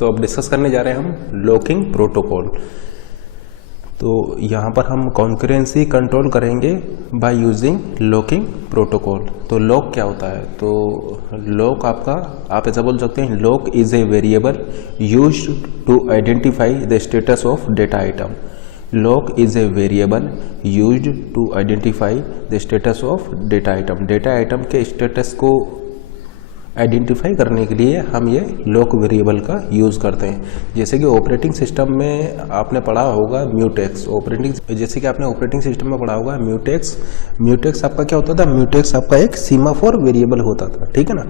तो अब डिस्कस करने जा रहे हैं हम लॉकिंग प्रोटोकॉल। तो यहाँ पर हम कॉन्करेंसी कंट्रोल करेंगे बाय यूजिंग लॉकिंग प्रोटोकॉल। तो लॉक क्या होता है? तो लॉक आपका, आप ऐसा बोल सकते हैं, lock is a variable used to identify the status of data item. Lock is a variable used to identify the status of data item. Data item के स्टेटस को आइडेंटिफाई करने के लिए हम ये लॉक वेरिएबल का यूज़ करते हैं। जैसे कि ऑपरेटिंग सिस्टम में आपने पढ़ा होगा म्यूटेक्स, जैसे कि आपने ऑपरेटिंग सिस्टम में पढ़ा होगा म्यूटेक्स आपका क्या होता था? म्यूटेक्स आपका एक सीमाफोर वेरिएबल होता था, ठीक है ना,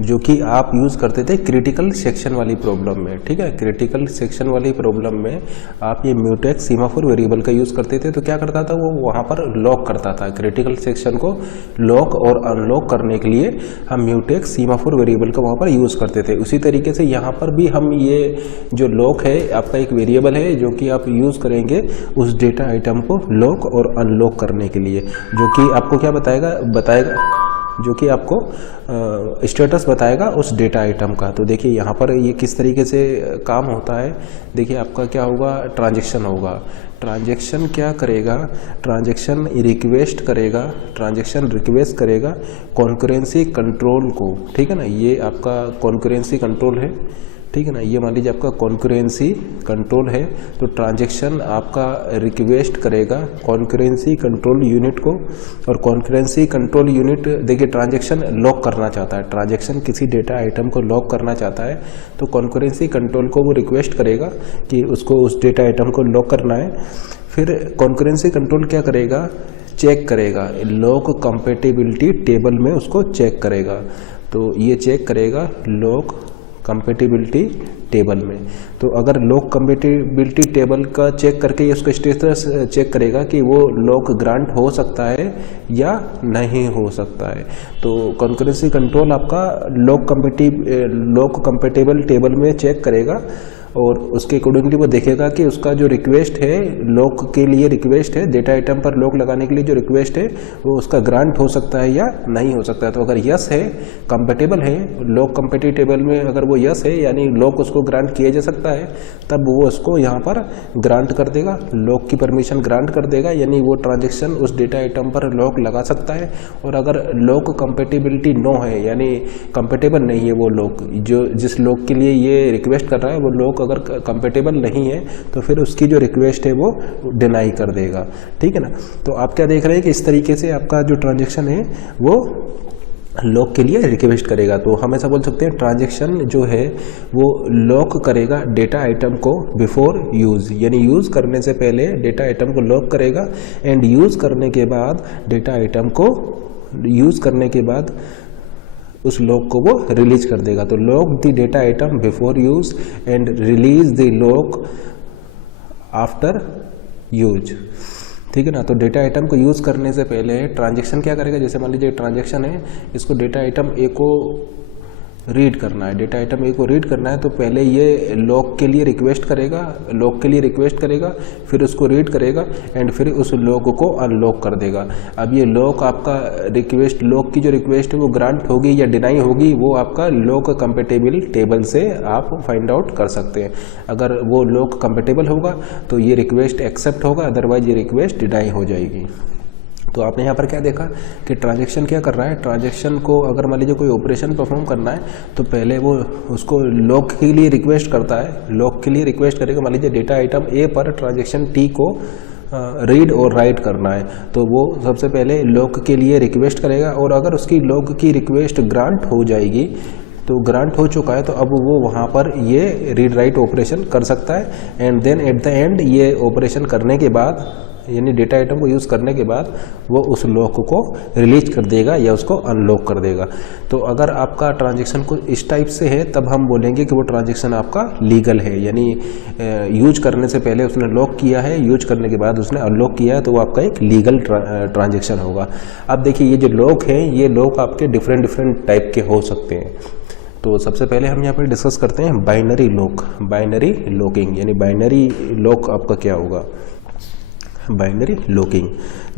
जो कि आप यूज़ करते थे क्रिटिकल सेक्शन वाली प्रॉब्लम में, ठीक है। क्रिटिकल सेक्शन वाली प्रॉब्लम में आप ये म्यूटेक्स सीमाफोर वेरिएबल का यूज़ करते थे। तो क्या करता था वो? वहाँ पर लॉक करता था। क्रिटिकल सेक्शन को लॉक और अनलॉक करने के लिए हम म्यूटेक्स सीमाफोर वेरिएबल का वहाँ पर यूज़ करते थे। उसी तरीके से यहाँ पर भी हम ये जो लॉक है आपका एक वेरिएबल है जो कि आप यूज़ करेंगे उस डेटा आइटम को लॉक और अनलॉक करने के लिए, जो कि आपको क्या बताएगा जो कि आपको स्टेटस बताएगा उस डेटा आइटम का। तो देखिए यहाँ पर ये किस तरीके से काम होता है। देखिए आपका क्या होगा? ट्रांजैक्शन होगा। ट्रांजैक्शन क्या करेगा? ट्रांजैक्शन रिक्वेस्ट करेगा कॉन्करेंसी कंट्रोल को, ठीक है ना। ये आपका कॉन्करेंसी कंट्रोल है, ठीक है ना। ये मान लीजिए आपका कॉन्करेंसी कंट्रोल है। तो ट्रांजैक्शन आपका रिक्वेस्ट करेगा कॉन्करेंसी कंट्रोल यूनिट को, और कॉन्करेंसी कंट्रोल यूनिट देखिए ट्रांजैक्शन लॉक करना चाहता है। ट्रांजैक्शन किसी डेटा आइटम को लॉक करना चाहता है तो कॉन्करेंसी कंट्रोल को वो रिक्वेस्ट करेगा कि उसको उस डेटा आइटम को लॉक करना है। फिर कॉन्करेंसी कंट्रोल क्या करेगा? चेक करेगा, लॉक कंपेटिबिलिटी टेबल में उसको चेक करेगा। तो ये चेक करेगा लॉक कंपेटिबिलिटी टेबल में। तो अगर लॉक कंपेटिबिलिटी टेबल का चेक करके ये उसका स्टेटस चेक करेगा कि वो लॉक ग्रांट हो सकता है या नहीं हो सकता है। तो कॉन्करेंसी कंट्रोल आपका लॉक कंपेटिबल टेबल में चेक करेगा और उसके अकॉर्डिंगली वो देखेगा कि उसका जो रिक्वेस्ट है, लॉक के लिए रिक्वेस्ट है, डेटा आइटम पर लॉक लगाने के लिए जो रिक्वेस्ट है वो उसका ग्रांट हो सकता है या नहीं हो सकता है। तो अगर यस है, कंपेटेबल है, लॉक कंपेटिटेबल में अगर वो यस है यानी लॉक उसको ग्रांट किया जा सकता है, तब वो उसको यहाँ पर ग्रांट कर देगा, लॉक की परमिशन ग्रांट कर देगा, यानी वो ट्रांजेक्शन उस डेटा आइटम पर लॉक लगा सकता है। और अगर लॉक कंपेटिबिलिटी नो है यानी कंपेटेबल नहीं है वो लॉक, जो जिस लॉक के लिए ये रिक्वेस्ट कर रहा है वो लॉक अगर कंपेटेबल नहीं है तो फिर उसकी जो रिक्वेस्ट है वो डिनाई कर देगा, ठीक है ना। तो आप क्या देख रहे हैं कि इस तरीके से आपका जो ट्रांजैक्शन है वो लॉक के लिए रिक्वेस्ट करेगा। तो हम ऐसा बोल सकते हैं ट्रांजैक्शन जो है वो लॉक करेगा डेटा आइटम को बिफोर यूज़, यानी यूज़ करने से पहले डेटा आइटम को लॉक करेगा, एंड यूज़ करने के बाद डेटा आइटम को यूज़ करने के बाद उस लॉक को वो रिलीज कर देगा। तो lock the data item before use and release the lock after use, ठीक है ना। तो डेटा आइटम को यूज़ करने से पहले ट्रांजैक्शन क्या करेगा? जैसे मान लीजिए ट्रांजैक्शन है, इसको डेटा आइटम ए को रीड करना है, डेटा आइटम ए को रीड करना है, तो पहले ये लॉक के लिए रिक्वेस्ट करेगा, फिर उसको रीड करेगा एंड फिर उस लॉक को अनलॉक कर देगा। अब ये लॉक आपका रिक्वेस्ट, लॉक की जो रिक्वेस्ट है वो ग्रांट होगी या डिनाई होगी, वो आपका लॉक कंपेटेबल टेबल से आप फाइंड आउट कर सकते हैं। अगर वो लॉक कंपेटेबल होगा तो ये रिक्वेस्ट एक्सेप्ट होगा, अदरवाइज ये रिक्वेस्ट डिनाई हो जाएगी। तो आपने यहाँ पर क्या देखा कि ट्रांजैक्शन क्या कर रहा है? ट्रांजैक्शन को अगर मान लीजिए कोई ऑपरेशन परफॉर्म करना है तो पहले वो उसको लॉक के लिए रिक्वेस्ट करता है, लॉक के लिए रिक्वेस्ट करेगा। मान लीजिए डेटा आइटम ए पर ट्रांजैक्शन टी को रीड और राइट करना है, तो वो सबसे पहले लॉक के लिए रिक्वेस्ट करेगा, और अगर उसकी लॉक की रिक्वेस्ट ग्रांट हो जाएगी, तो ग्रांट हो चुका है, तो अब वो वहाँ पर ये रीड राइट ऑपरेशन कर सकता है, and then at the end ये ऑपरेशन करने के बाद यानी डेटा आइटम को यूज़ करने के बाद वो उस लॉक को रिलीज कर देगा या उसको अनलॉक कर देगा। तो अगर आपका ट्रांजैक्शन को इस टाइप से है तब हम बोलेंगे कि वो ट्रांजैक्शन आपका लीगल है, यानी यूज करने से पहले उसने लॉक किया है, यूज करने के बाद उसने अनलॉक किया है, तो वो आपका एक लीगल ट्रांजैक्शन होगा। अब देखिए ये जो लॉक है, ये लॉक आपके डिफरेंट टाइप के हो सकते हैं। तो सबसे पहले हम यहाँ पर डिस्कस करते हैं बाइनरी लॉकिंग, यानी बाइनरी लॉक आपका क्या होगा? बाइनरी लॉकिंग,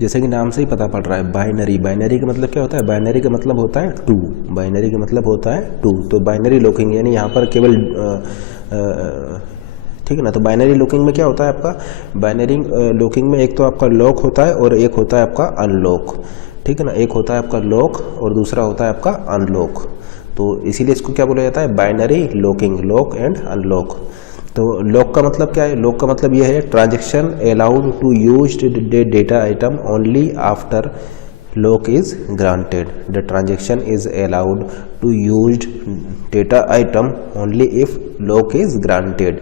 जैसे कि नाम से ही पता पड़ रहा है बाइनरी का मतलब क्या होता है? बाइनरी का मतलब होता है टू, बाइनरी का मतलब होता है टू। तो बाइनरी लॉकिंग यानी यहाँ पर केवल ठीक है ना। तो बाइनरी लॉकिंग में क्या होता है आपका, बाइनरी लॉकिंग में एक तो आपका लॉक होता है और एक होता है आपका अनलॉक, ठीक है ना। एक होता है आपका लॉक और दूसरा होता है आपका अनलॉक। तो इसीलिए इसको क्या बोला जाता है, binary locking, lock and unlock. तो लॉक का मतलब क्या है, लॉक का मतलब यह है transaction allowed to use data item only after lock is granted. The transaction is allowed to use data item only if lock is granted.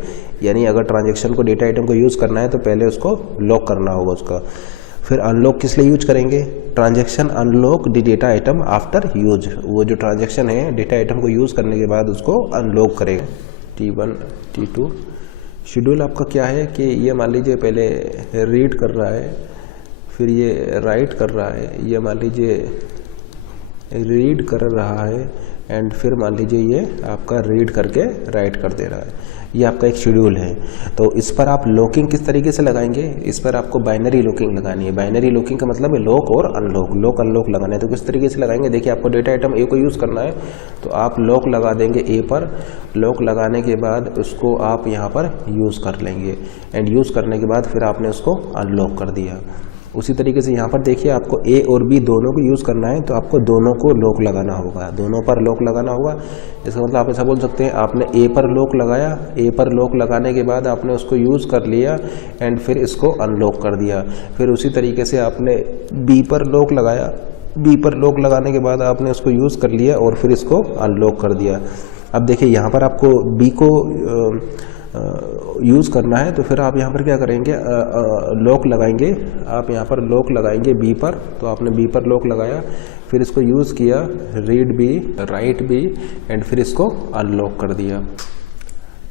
यानी अगर ट्रांजेक्शन को डेटा आइटम को यूज़ करना है तो पहले उसको लॉक करना होगा उसका। फिर अनलॉक किस लिए यूज करेंगे, transaction unlock the data item after use, वो जो ट्रांजेक्शन है डेटा आइटम को यूज़ करने के बाद उसको अनलॉक करेगा। T1 T2 शेड्यूल आपका क्या है कि ये मान लीजिए पहले रीड कर रहा है, फिर ये राइट कर रहा है, ये मान लीजिए रीड कर रहा है एंड फिर मान लीजिए ये आपका रीड करके राइट कर दे रहा है। ये आपका एक शेड्यूल है। तो इस पर आप लॉकिंग किस तरीके से लगाएंगे, इस पर आपको बाइनरी लॉकिंग लगानी है। बाइनरी लॉकिंग का मतलब है लॉक और अनलॉक, लॉक अनलॉक लगाना है। तो किस तरीके से लगाएंगे, देखिए आपको डेटा आइटम ए को यूज़ करना है तो आप लॉक लगा देंगे ए पर। लॉक लगाने के बाद उसको आप यहाँ पर यूज़ कर लेंगे एंड यूज़ करने के बाद फिर आपने उसको अनलॉक कर दिया। उसी तरीके से यहाँ पर देखिए आपको ए और बी दोनों को यूज़ करना है तो आपको दोनों को लॉक लगाना होगा, दोनों पर लॉक लगाना होगा। इसका मतलब आप ऐसा बोल सकते हैं आपने ए पर लॉक लगाया, ए पर लॉक लगाने के बाद आपने उसको यूज़ कर लिया एंड फिर इसको अनलॉक कर दिया। फिर उसी तरीके से आपने बी पर लॉक लगाया, बी पर लॉक लगाने के बाद आपने उसको यूज़ कर लिया और फिर इसको अनलॉक कर दिया। अब देखिए यहाँ पर आपको बी को यूज़ करना है तो फिर आप यहाँ पर क्या करेंगे, लॉक लगाएंगे। आप यहाँ पर लॉक लगाएंगे बी पर, तो आपने बी पर लॉक लगाया, फिर इसको यूज़ किया read b write b and फिर इसको अनलॉक कर दिया।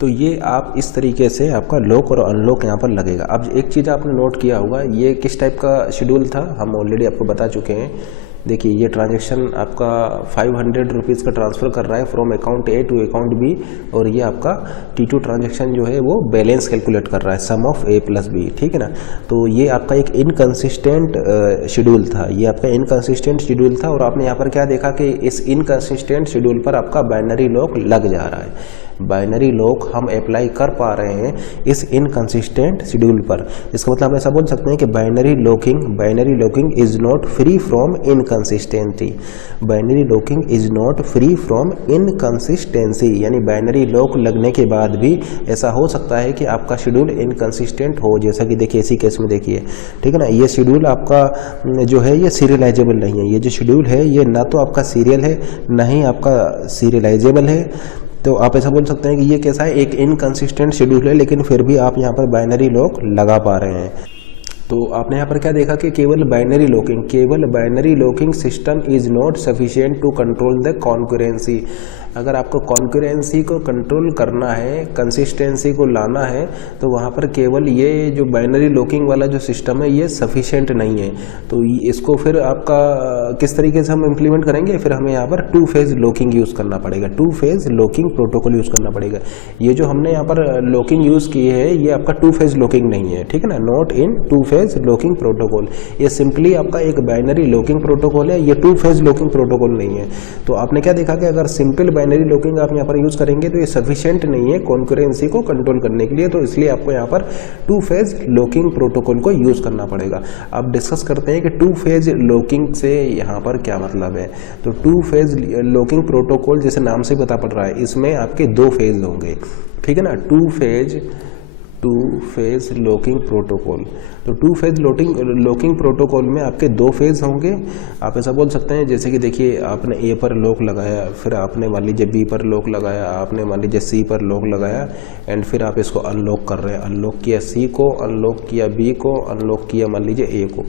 तो ये आप इस तरीके से आपका लॉक और अनलॉक यहाँ पर लगेगा। अब एक चीज़ आपने नोट किया होगा, ये किस टाइप का शेड्यूल था हम ऑलरेडी आपको बता चुके हैं। देखिए ये ट्रांजैक्शन आपका 500 रुपीज़ का ट्रांसफ़र कर रहा है from account a to account b, और ये आपका T2 ट्रांजैक्शन जो है वो बैलेंस कैलकुलेट कर रहा है, सम ऑफ ए प्लस बी, ठीक है ना। तो ये आपका एक इनकंसिस्टेंट शेड्यूल था, ये आपका इनकंसिस्टेंट शेड्यूल था और आपने यहाँ पर क्या देखा कि इस इनकंसिस्टेंट शेड्यूल पर आपका बाइनरी लॉक लग जा रहा है। बाइनरी लॉक हम अप्लाई कर पा रहे हैं इस इनकंसिस्टेंट शेड्यूल पर। इसका मतलब हम ऐसा बोल सकते हैं कि binary locking is not free from inconsistency. Binary locking is not free from inconsistency, यानी बाइनरी लॉक लगने के बाद भी ऐसा हो सकता है कि आपका शेड्यूल इनकंसिस्टेंट हो। जैसा कि देखिए इसी केस में देखिए, ठीक है ना, ये शेड्यूल आपका जो है ये सीरियलाइजेबल नहीं है। ये जो शेड्यूल है ये ना तो आपका सीरियल है ना ही आपका सीरियलाइजेबल है। तो आप ऐसा बोल सकते हैं कि ये कैसा है, एक इनकंसिस्टेंट शेड्यूल है, लेकिन फिर भी आप यहाँ पर बाइनरी लॉक लगा पा रहे हैं। तो आपने यहाँ पर क्या देखा कि केवल binary locking system is not sufficient to control the concurrency. अगर आपको कॉन्करेंसी को कंट्रोल करना है, कंसिस्टेंसी को लाना है, तो वहाँ पर केवल ये जो बाइनरी लॉकिंग वाला जो सिस्टम है ये सफिशिएंट नहीं है। तो इसको फिर आपका किस तरीके से हम इम्प्लीमेंट करेंगे, फिर हमें यहाँ पर 2 फेज लॉकिंग यूज़ करना पड़ेगा, 2 फेज लॉकिंग प्रोटोकॉल यूज़ करना पड़ेगा। ये जो हमने यहाँ पर लॉकिंग यूज़ की है ये आपका 2 फेज लॉकिंग नहीं है, ठीक है ना, not in 2 phase locking protocol. ये सिंपली आपका एक बाइनरी लॉकिंग प्रोटोकॉल है, ये 2 फेज लॉकिंग प्रोटोकॉल नहीं है। तो आपने क्या देखा कि अगर सिंपल बाइनरी लॉकिंग आप यहाँ पर यूज़ करेंगे तो ये सफिशिएंट नहीं है कॉन्करेंसी को कंट्रोल करने के लिए। तो इसलिए आपको यहाँ पर 2 फेज लॉकिंग प्रोटोकॉल को यूज़ करना पड़ेगा। अब डिस्कस करते हैं कि 2 फेज लॉकिंग से यहाँ पर क्या मतलब है। तो 2 फेज लॉकिंग प्रोटोकॉल जैसे नाम से पता पड़ रहा है, इसमें आपके 2 फेज होंगे, ठीक है ना, 2 फेज लॉकिंग प्रोटोकॉल। तो 2 फेज लॉकिंग प्रोटोकॉल में आपके 2 फेज होंगे। आप ऐसा बोल सकते हैं जैसे कि देखिए आपने ए पर लॉक लगाया, फिर आपने मान लीजिए बी पर लॉक लगाया, आपने मान लीजिए सी पर लॉक लगाया एंड फिर आप इसको अनलॉक कर रहे हैं। अनलॉक किया सी को, अनलॉक किया बी को, अनलॉक किया मान लीजिए ए को।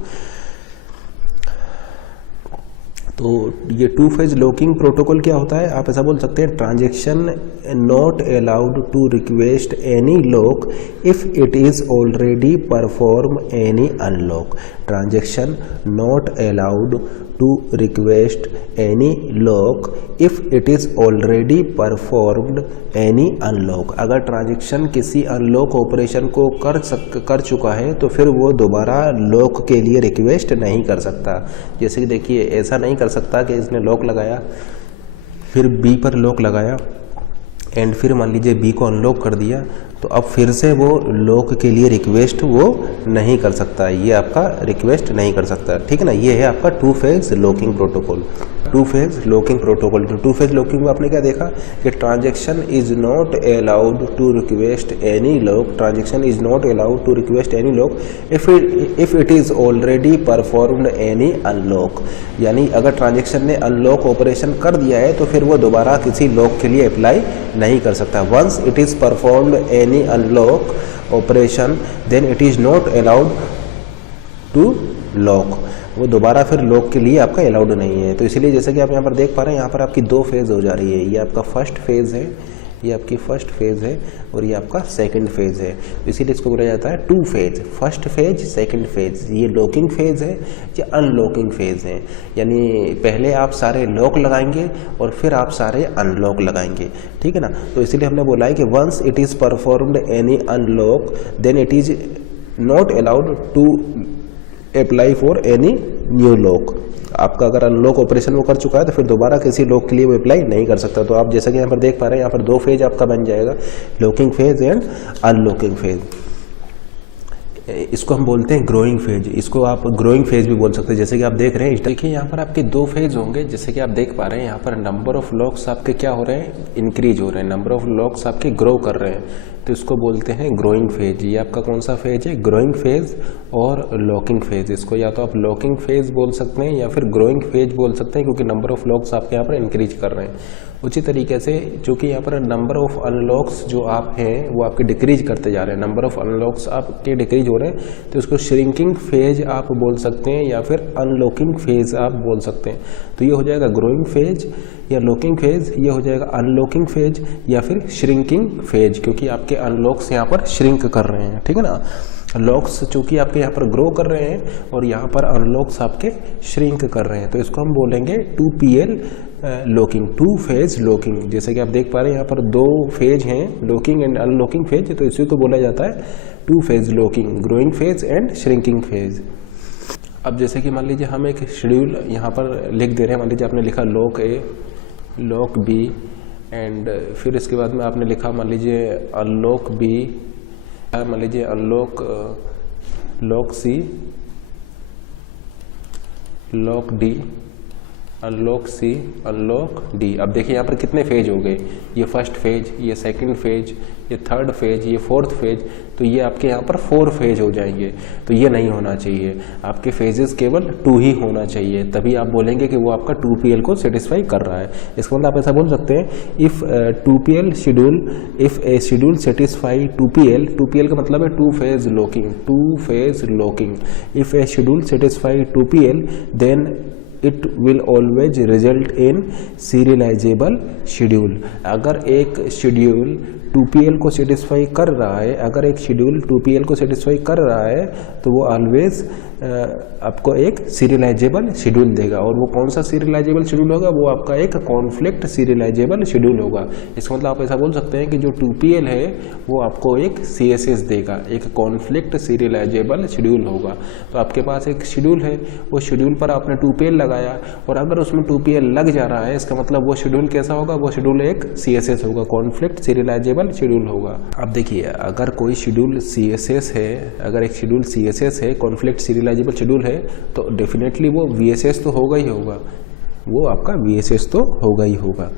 तो ये 2 फेज लॉकिंग प्रोटोकॉल क्या होता है, आप ऐसा बोल सकते हैं transaction not allowed to request any lock if it is already perform any unlock. Transaction not allowed to request any lock if it is already performed any unlock. अगर transaction किसी अनलॉक ऑपरेशन को कर चुका है तो फिर वो दोबारा लॉक के लिए रिक्वेस्ट नहीं कर सकता। जैसे कि देखिए ऐसा नहीं कर सकता कि इसने लॉक लगाया, फिर बी पर लॉक लगाया, एंड फिर मान लीजिए बी को अनलॉक कर दिया, तो अब फिर से वो लॉक के लिए रिक्वेस्ट वो नहीं कर सकता, ये आपका रिक्वेस्ट नहीं कर सकता, ठीक है ना। ये है आपका two phase locking protocol, two phase locking protocol. तो टू फेज लॉकिंग में आपने क्या देखा कि transaction is not allowed to request any lock, transaction is not allowed to request any lock if it is already performed any unlock. यानी अगर transaction ने unlock operation कर दिया है तो फिर वो दोबारा किसी लॉक के लिए अप्लाई नहीं कर सकता। Once it is performed any unlock operation then it is not allowed to lock, वो दोबारा फिर लॉक के लिए आपका अलाउड नहीं है। तो इसलिए जैसे कि आप यहाँ पर देख पा रहे हैं, यहाँ पर आपकी दो फेज हो जा रही है, ये आपका फर्स्ट फेज है, ये आपकी फर्स्ट फेज है और ये आपका सेकंड फेज है। तो इसीलिए इसको बोला जाता है two phase, first phase second phase. ये लॉकिंग फेज है या अनलॉकिंग फेज है, यानी पहले आप सारे लॉक लगाएंगे और फिर आप सारे अनलॉक लगाएंगे, ठीक है ना। तो इसीलिए हमने बोला है कि once it is performed any unlock then it is not allowed to apply for any new lock. आपका अगर अनलॉक ऑपरेशन वो कर चुका है तो फिर दोबारा किसी लॉक के लिए वो अप्लाई नहीं कर सकता। तो आप जैसा कि यहाँ पर देख पा रहे हैं, यहाँ पर दो फेज आपका बन जाएगा, locking phase and unlocking phase. इसको हम बोलते हैं ग्रोइंग फेज, इसको आप ग्रोइंग फेज भी बोल सकते हैं। जैसे कि आप देख रहे हैं, देखिए यहाँ पर आपके दो फेज होंगे, जैसे कि आप देख पा रहे हैं यहाँ पर नंबर ऑफ लॉक्स आपके क्या हो रहे हैं, इंक्रीज हो रहे हैं, नंबर ऑफ लॉक्स आपके ग्रो कर रहे हैं, तो इसको बोलते हैं ग्रोइंग फेज। ये आपका कौन सा फेज है, ग्रोइंग फेज और लॉकिंग फेज। इसको या तो आप लॉकिंग फेज बोल सकते हैं या फिर ग्रोइंग फेज बोल सकते हैं, क्योंकि नंबर ऑफ लॉक्स आपके यहाँ पर इंक्रीज कर रहे हैं। उसी तरीके से चूँकि यहाँ पर नंबर ऑफ अनलॉक्स जो आप हैं वो आपके डिक्रीज करते जा रहे हैं, नंबर ऑफ अनलॉक्स आपके डिक्रीज हो रहे हैं, तो इसको श्रिंकिंग फेज आप बोल सकते हैं या फिर अनलॉकिंग फेज आप बोल सकते हैं। तो ये हो जाएगा ग्रोइंग फेज या लॉकिंग फेज, ये हो जाएगा अनलॉकिंग फेज या फिर श्रिंकिंग फेज, क्योंकि आपके अनलॉक्स यहाँ पर श्रिंक कर रहे हैं, ठीक है ना। लॉक्स चूँकि आपके यहाँ पर ग्रो कर रहे हैं और यहाँ पर अनलॉक्स आपके श्रिंक कर रहे हैं, तो इसको हम बोलेंगे 2PL locking, two phase locking. जैसे कि आप देख पा रहे हैं यहाँ पर दो फेज हैं, लॉकिंग एंड अनलॉकिंग फेज, तो इसी को बोला जाता है two phase locking, growing phase and shrinking phase. अब जैसे कि मान लीजिए हम एक शेड्यूल यहाँ पर लिख दे रहे हैं, मान लीजिए आपने लिखा lock a, lock b and फिर इसके बाद में आपने लिखा मान लीजिए अनलॉक बी, मान लीजिए अनलॉक लॉक सी, लॉक डी, अनलॉक सी, अनलॉक डी। अब देखिए यहाँ पर कितने फेज हो गए, ये फर्स्ट फेज, ये सेकंड फेज, ये थर्ड फेज, ये फोर्थ फेज, तो ये आपके यहाँ पर 4 फेज हो जाएंगे। तो ये नहीं होना चाहिए, आपके फेजेस केवल 2 ही होना चाहिए, तभी आप बोलेंगे कि वो आपका 2PL को सेटिस्फाई कर रहा है। इसका मतलब आप ऐसा बोल सकते हैं, if 2PL schedule, if a schedule satisfy 2PL, 2PL का मतलब है two phase locking, two phase locking. If a schedule satisfy 2PL then it will always result in serializable schedule. अगर एक शेड्यूल 2PL को सेटिस्फाई कर रहा है, अगर एक शेड्यूल 2PL को सेटिस्फाई कर रहा है तो वो ऑलवेज आपको एक सीरियलाइजेबल शेड्यूल देगा। और वो कौन सा सीरियलाइजेबल शेड्यूल होगा, वो आपका एक कॉन्फ्लिक्ट सीरियलाइजेबल शेड्यूल होगा। इसका मतलब आप ऐसा बोल सकते हैं कि जो 2PL है वो आपको एक CSS देगा, एक कॉन्फ्लिक्ट सीरियलाइजेबल शेड्यूल होगा। तो आपके पास एक शेड्यूल है, वो शेड्यूल पर आपने 2PL लगाया और अगर उसमें 2PL लग जा रहा है, इसका मतलब वो शेड्यूल कैसा होगा, वो शेड्यूल एक CSS होगा, कॉन्फ्लिक्ट सीरियलाइजेबल शेड्यूल होगा। अब देखिए अगर कोई शेड्यूल CSS है, अगर एक शेड्यूल CSS है, कॉन्फ्लिक्ट सीरियलाइजेबल शेड्यूल है, तो डेफिनेटली वो VSS तो होगा ही होगा, वो आपका VSS तो होगा ही होगा,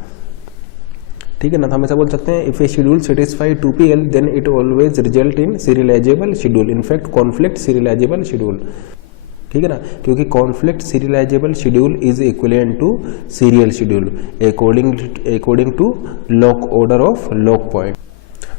ठीक है ना। तो हम ऐसा बोल सकते हैं, if a schedule satisfy 2PL then it always result in serializable schedule, in fact conflict serializable schedule, ठीक है ना, क्योंकि conflict serializable schedule is equivalent to serial schedule according to lock order of lock point.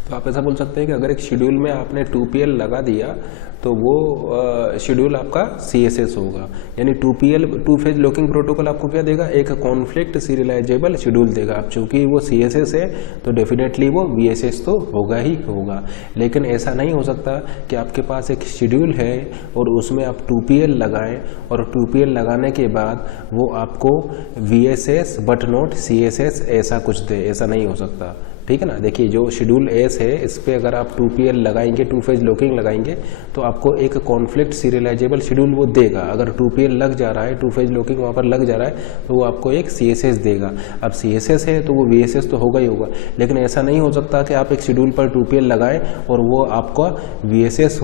तो आप ऐसा बोल सकते हैं कि अगर एक शेड्यूल में आपने 2PL लगा दिया तो वो शेड्यूल आपका CSS होगा, यानी 2PL to phase locking protocol आपको क्या देगा, एक कॉन्फ्लिक्ट सीरियलाइजेबल शेड्यूल देगा। अब चूंकि वो CSS है तो डेफिनेटली वो VSS तो होगा ही होगा। लेकिन ऐसा नहीं हो सकता कि आपके पास एक शेड्यूल है और उसमें आप 2PL लगाएं और 2PL लगाने के बाद वो आपको VSS बट नॉट CSS ऐसा कुछ दे, ऐसा नहीं हो सकता, ठीक है ना। देखिए जो शेड्यूल एस है इस पर अगर आप 2PL लगाएंगे, 2 फेज लॉकिंग लगाएंगे तो आपको एक कॉन्फ्लिक्ट सीरियलाइजेबल शेड्यूल वो देगा। अगर 2PL लग जा रहा है, 2 फेज लॉकिंग वहाँ पर लग जा रहा है तो वो आपको एक CSS देगा। अब CSS है तो वो VSS तो होगा ही होगा, लेकिन ऐसा नहीं हो सकता कि आप एक शेड्यूल पर 2PL लगाएं और वो आपका VSS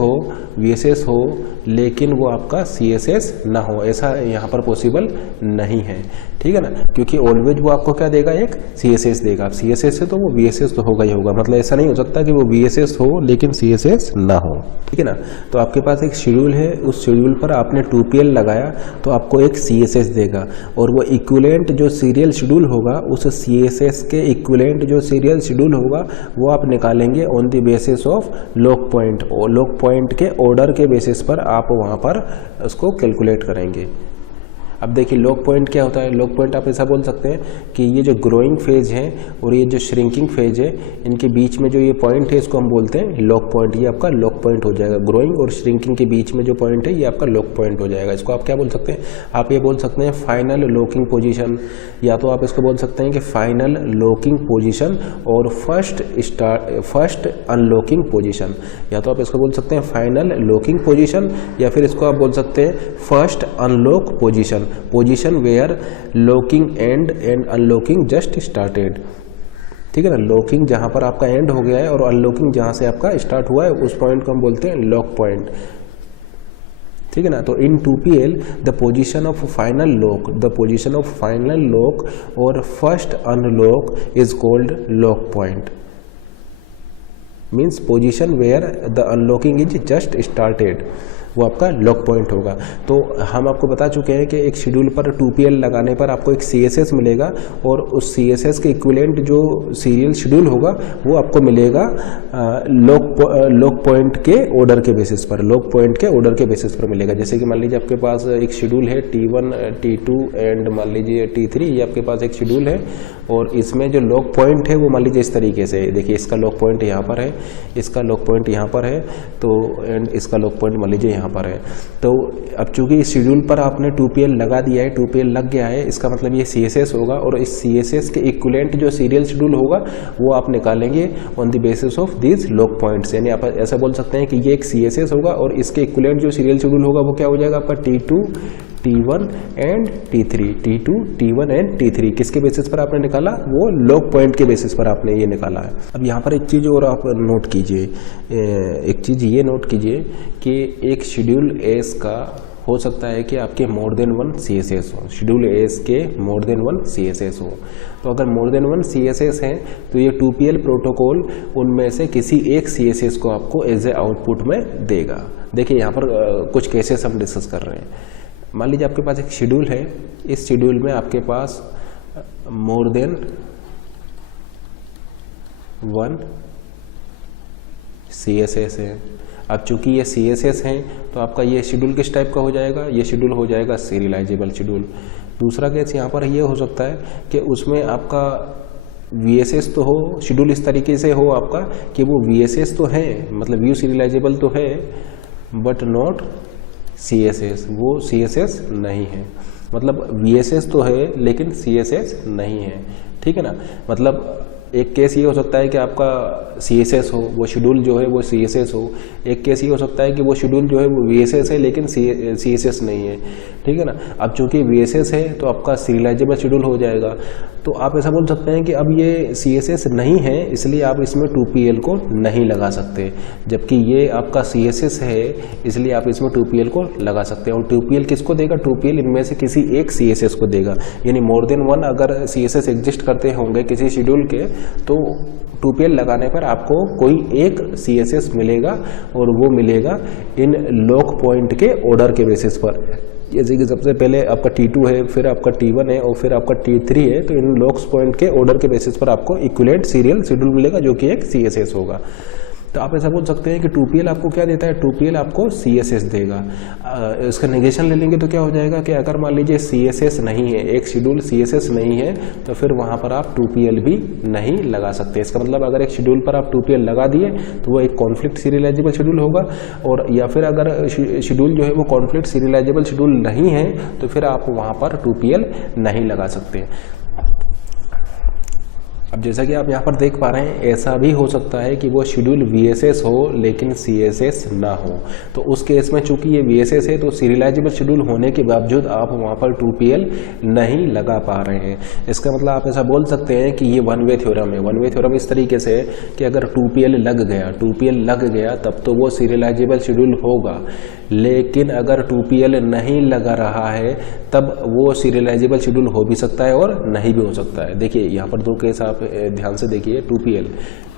हो लेकिन वो आपका CSS ना हो, ऐसा यहाँ पर पॉसिबल नहीं है, ठीक है ना। क्योंकि ऑलवेज वो आपको क्या देगा, एक CSS देगा। अब CSS है तो वो VSS तो होगा ही होगा, मतलब ऐसा नहीं हो सकता कि वो VSS हो लेकिन CSS ना हो, ठीक है ना। तो आपके पास एक शेड्यूल है, उस शेड्यूल पर आपने 2PL लगाया तो आपको एक CSS देगा और वो इक्विवेलेंट जो सीरियल शेड्यूल होगा उस CSS के इक्विवेलेंट जो सीरियल शेड्यूल होगा वो आप निकालेंगे on the basis of lock point, और लॉक पॉइंट के ऑर्डर के बेसिस पर आप वहाँ पर उसको कैलकुलेट करेंगे। अब देखिए लॉक पॉइंट क्या होता है। लॉक पॉइंट आप ऐसा बोल सकते हैं कि ये जो ग्रोइंग फेज है और ये जो श्रिंकिंग फेज है, इनके बीच में जो ये पॉइंट है इसको हम बोलते हैं लॉक पॉइंट। ये आपका लॉक पॉइंट हो जाएगा। ग्रोइंग और श्रिंकिंग के बीच में जो पॉइंट है ये आपका लॉक पॉइंट हो जाएगा। इसको आप क्या बोल सकते हैं, आप ये बोल सकते हैं फाइनल लॉकिंग पोजीशन, या तो आप इसको बोल सकते हैं कि फाइनल लॉकिंग पोजीशन और फर्स्ट अनलॉकिंग पोजीशन, या तो आप इसको बोल सकते हैं फाइनल लॉकिंग पोजीशन, या फिर इसको आप बोल सकते हैं first unlock position where locking and unlocking just started, ठीक है ना। लॉकिंग जहां पर आपका एंड हो गया है और अनलॉकिंग जहां से आपका स्टार्ट हुआ है उस पॉइंट को हम बोलते हैं लॉक पॉइंट, ठीक है ना। तो in 2PL the position of final lock और first unlock is called lock point, means position where the unlocking is just started, वो आपका लॉक पॉइंट होगा। तो हम आपको बता चुके हैं कि एक शेड्यूल पर 2PL लगाने पर आपको एक CSS मिलेगा और उस CSS के इक्विवेलेंट जो सीरियल शेड्यूल होगा वो आपको मिलेगा लॉक पॉइंट के ऑर्डर के बेसिस पर, लॉक पॉइंट के ऑर्डर के बेसिस पर मिलेगा। जैसे कि मान लीजिए आपके पास एक शेड्यूल है T1, T2 एंड मान लीजिए T3, ये आपके पास एक शेड्यूल है और इसमें जो लॉक पॉइंट है वो मान लीजिए इस तरीके से, देखिए इसका लॉक पॉइंट यहाँ पर है, इसका लॉक पॉइंट यहाँ पर है, तो एंड इसका लॉक पॉइंट मान लीजिए यहाँ पर है। तो अब चूंकि इस शेड्यूल पर आपने 2PL लगा दिया है, 2PL लग गया है, इसका मतलब ये CSS होगा और इस CSS के इक्विवेलेंट जो सीरियल शेड्यूल होगा वो आप निकालेंगे on the basis of this lock points. यानी आप ऐसा बोल सकते हैं कि ये एक CSS होगा और इसके इक्विवेलेंट जो सीरियल शेड्यूल होगा वो क्या हो जाएगा आपका T2, T1 and T3, T2, T1 and T3। किसके बेसिस पर आपने निकाला, वो लॉक पॉइंट के बेसिस पर आपने ये निकाला है। अब यहाँ पर एक चीज़ और आप नोट कीजिए, एक चीज़ ये नोट कीजिए कि एक शेड्यूल एस का हो सकता है कि आपके मोर देन 1 CSS हो, शेड्यूल एस के मोर देन 1 CSS हो। तो अगर मोर देन 1 CSS है तो ये 2PL प्रोटोकॉल उनमें से किसी एक CSS को आपको एज ए आउटपुट में देगा। देखिए यहाँ पर कुछ केसेस हम डिस्कस कर रहे हैं। मान लीजिए आपके पास एक शेड्यूल है, इस शेड्यूल में आपके पास मोर देन 1 CSS है। अब चूंकि ये CSS हैं तो आपका ये शेड्यूल किस टाइप का हो जाएगा, ये शेड्यूल हो जाएगा सीरियलाइजेबल शेड्यूल। दूसरा केस यहाँ पर ये हो सकता है कि उसमें आपका VSS तो हो, शेड्यूल इस तरीके से हो आपका कि वो VSS तो है, मतलब व्यू सीरियलाइजेबल तो है बट नॉट CSS, वो CSS नहीं है, मतलब VSS तो है लेकिन CSS नहीं है, ठीक है ना। मतलब एक केस ये हो सकता है कि आपका CSS हो, वो शेड्यूल जो है वो CSS हो। एक केस ये हो सकता है कि वो शेड्यूल जो है वो VSS है लेकिन CSS नहीं है, ठीक है ना। अब चूंकि VSS है तो आपका सीरियलाइजेबल शेड्यूल हो जाएगा। तो आप ऐसा बोल सकते हैं कि अब ये CSS नहीं है इसलिए आप इसमें 2PL को नहीं लगा सकते, जबकि ये आपका CSS है इसलिए आप इसमें 2PL को लगा सकते हैं। और 2PL किसको देगा, 2PL इनमें से किसी एक CSS को देगा। यानी मोर देन 1 अगर CSS एग्जिस्ट करते होंगे किसी शेड्यूल के तो 2PL लगाने पर आपको कोई एक CSS मिलेगा और वो मिलेगा इन लॉक पॉइंट के ऑर्डर के बेसिस पर। जैसे कि सबसे पहले आपका T2 है, फिर आपका T1 है और फिर आपका T3 है, तो इन लॉक्स पॉइंट के ऑर्डर के बेसिस पर आपको इक्विवेलेंट सीरियल शेड्यूल मिलेगा जो कि एक CSS होगा। तो आप ऐसा बोल सकते हैं कि 2PL आपको क्या देता है, 2PL आपको CSS देगा। इसका नेगेशन ले लेंगे तो क्या हो जाएगा कि अगर मान लीजिए CSS नहीं है, एक शेड्यूल CSS नहीं है तो फिर वहाँ पर आप 2PL भी नहीं लगा सकते। इसका मतलब अगर एक शेड्यूल पर आप 2PL लगा दिए तो वो एक कॉन्फ्लिक्ट सीरियलाइजेबल शेड्यूल होगा, और या फिर अगर शेड्यूल जो है वो कॉन्फ्लिक्ट सीरियलाइजेबल शेड्यूल नहीं है तो फिर आप वहाँ पर 2PL नहीं लगा सकते। अब जैसा कि आप यहाँ पर देख पा रहे हैं, ऐसा भी हो सकता है कि वो शेड्यूल VSS हो लेकिन CSS ना हो। तो उस केस में चूंकि ये VSS है तो सीरियलाइजेबल शेड्यूल होने के बावजूद आप वहाँ पर 2PL नहीं लगा पा रहे हैं। इसका मतलब आप ऐसा बोल सकते हैं कि ये वन वे थ्योरम है। वन वे थ्योरम इस तरीके से है कि अगर 2PL लग गया तब तो वो सीरियलाइजेबल शेड्यूल होगा, लेकिन अगर 2PL नहीं लगा रहा है तब वो सीरियलाइजेबल शेड्यूल हो भी सकता है और नहीं भी हो सकता है। देखिए यहाँ पर दो केस आप ध्यान से देखिए। 2PL,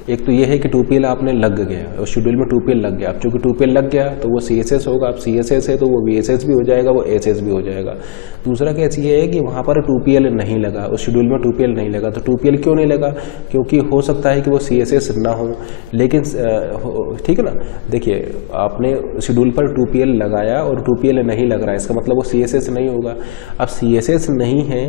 एक तो ये है कि 2PL आपने लग गया और शेड्यूल में 2PL लग गया। अब चूंकि 2PL लग गया तो वो CSS होगा। अब CSS है तो वो VSS भी हो जाएगा, वो SS भी हो जाएगा। दूसरा केस ये है कि वहाँ पर 2PL नहीं लगा, उस शेड्यूल में 2PL नहीं लगा। तो 2PL क्यों नहीं लगा? क्योंकि हो सकता है कि वो CSS ना हो, लेकिन ठीक है ना। देखिए आपने शेड्यूल पर 2PL लगाया और 2PL नहीं लग रहा है, इसका मतलब वो CSS नहीं होगा। अब CSS नहीं है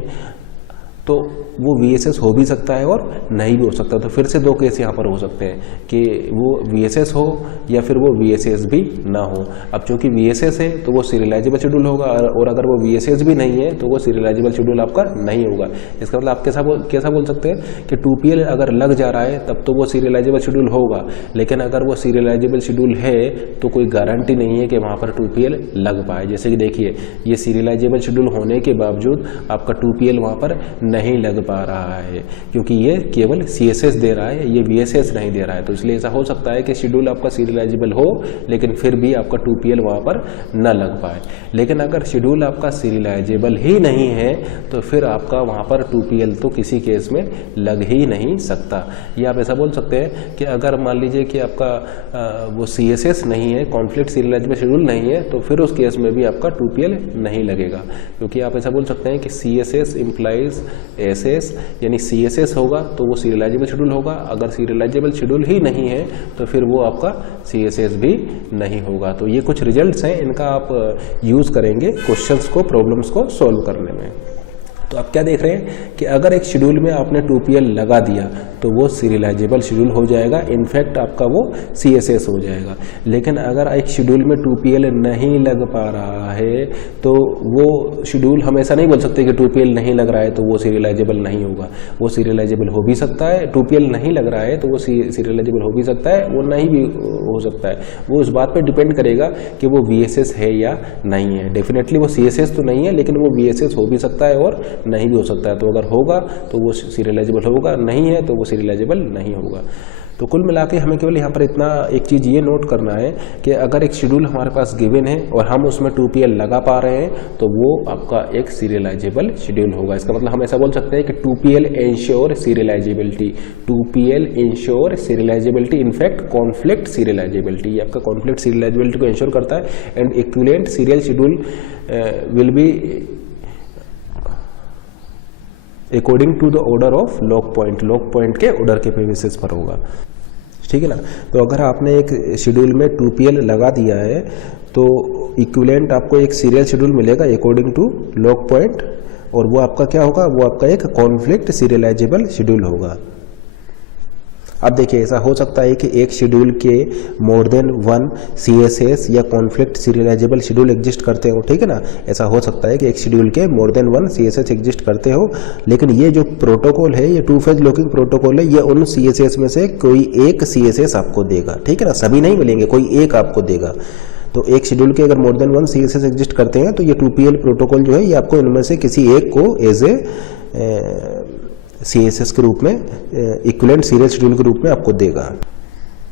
तो वो VSS हो भी सकता है और नहीं भी हो सकता। तो फिर से दो केस यहाँ पर हो सकते हैं कि वो VSS हो या फिर वो VSS भी ना हो। अब चूंकि VSS है तो वो सीरियलाइजेबल शेड्यूल होगा, और अगर वो VSS भी नहीं है तो वो सीरियलाइजेबल शेड्यूल आपका नहीं होगा। इसका मतलब आप कैसा बोल सकते हैं कि 2PL अगर लग जा रहा है तब तो वो सीरियलाइजेबल शेड्यूल होगा, लेकिन अगर वो सीरियलाइजेबल शेड्यूल है तो कोई गारंटी नहीं है कि वहाँ पर 2PL लग पाए। जैसे कि देखिए ये सीरियलाइजेबल शेड्यूल होने के बावजूद आपका 2PL वहाँ पर नहीं लग पा रहा है, क्योंकि ये केवल CSS दे रहा है, ये VSS नहीं दे रहा है। तो इसलिए ऐसा हो सकता है कि शेड्यूल आपका सीरियलाइजेबल हो लेकिन फिर भी आपका 2PL वहाँ पर न लग पाए। लेकिन अगर शेड्यूल आपका सीरियलाइजेबल ही नहीं है तो फिर आपका वहाँ पर 2PL तो किसी केस में लग ही नहीं सकता। ये आप ऐसा बोल सकते हैं कि अगर मान लीजिए कि आपका वो CSS नहीं है, कॉन्फ्लिक्ट सीरियलाइजेबल शेड्यूल नहीं है, तो फिर उस केस में भी आपका 2PL नहीं लगेगा। क्योंकि आप ऐसा बोल सकते हैं कि CSS इम्प्लाइज SS, यानी CSS होगा तो वो सीरियलाइजेबल शेड्यूल होगा। अगर सीरियलाइजेबल शेड्यूल ही नहीं है तो फिर वो आपका CSS भी नहीं होगा। तो ये कुछ रिजल्ट्स हैं, इनका आप यूज़ करेंगे क्वेश्चंस को, प्रॉब्लम्स को सॉल्व करने में। तो आप क्या देख रहे हैं कि अगर एक शेड्यूल में आपने 2PL लगा दिया तो वो सीरियलाइजेबल शेड्यूल हो जाएगा, इनफैक्ट आपका वो CSS हो जाएगा। लेकिन अगर एक शेड्यूल में 2PL नहीं लग पा रहा है तो वो शेड्यूल, हम ऐसा नहीं बोल सकते कि 2PL नहीं लग रहा है तो वो सीरियलाइजेबल नहीं होगा। वो सीरियलाइजेबल हो भी सकता है, 2PL नहीं लग रहा है तो वो सीरियलाइजेबल हो भी सकता है, वो नहीं भी हो सकता है। वो इस बात पर डिपेंड करेगा कि वो VSS है या नहीं है। डेफिनेटली वो CSS तो नहीं है, लेकिन वो VSS हो भी सकता है और नहीं भी हो सकता है। तो अगर होगा तो वो सीरियलाइजेबल होगा, नहीं है तो वो सीरियलाइजेबल नहीं होगा। तो कुल मिला के हमें केवल यहाँ पर इतना एक चीज़ ये नोट करना है कि अगर एक शेड्यूल हमारे पास गिवन है और हम उसमें 2PL लगा पा रहे हैं तो वो आपका एक सीरियलाइजेबल शेड्यूल होगा। इसका मतलब हम ऐसा बोल सकते हैं कि 2PL ensure serializability, 2PL ensure serializability, in fact conflict serializability. ये आपका कॉन्फ्लिक्ट सीरियलाइजेबिलिटी को इंश्योर करता है। And equivalent serial schedule will be according to the order of lock point के ऑर्डर के बेसिस पर होगा। ठीक है ना। तो अगर आपने एक शेड्यूल में 2PL लगा दिया है तो इक्विवेलेंट आपको एक सीरियल शेड्यूल मिलेगा अकॉर्डिंग टू लॉक पॉइंट, और वो आपका क्या होगा, वो आपका एक कॉन्फ्लिक्ट सीरियलाइजेबल शेड्यूल होगा। अब देखिए ऐसा हो सकता है कि एक शेड्यूल के मोर देन वन CSS या कॉन्फ्लिक्ट सीरियलाइजेबल शेड्यूल एग्जिस्ट करते हो। ठीक है ना, ऐसा हो सकता है कि एक शेड्यूल के more than one CSS exist करते हो, लेकिन ये जो प्रोटोकॉल है, ये 2 फेज लॉकिंग प्रोटोकॉल है, ये उन CSS में से कोई एक CSS आपको देगा। ठीक है ना, सभी नहीं मिलेंगे, कोई एक आपको देगा। तो एक शेड्यूल के अगर more than one CSS exist करते हैं तो ये 2PL प्रोटोकॉल जो है ये आपको इनमें से किसी एक को एज ए CSS के रूप में, इक्विवेलेंट सीरियल शेड्यूल के रूप में आपको देगा।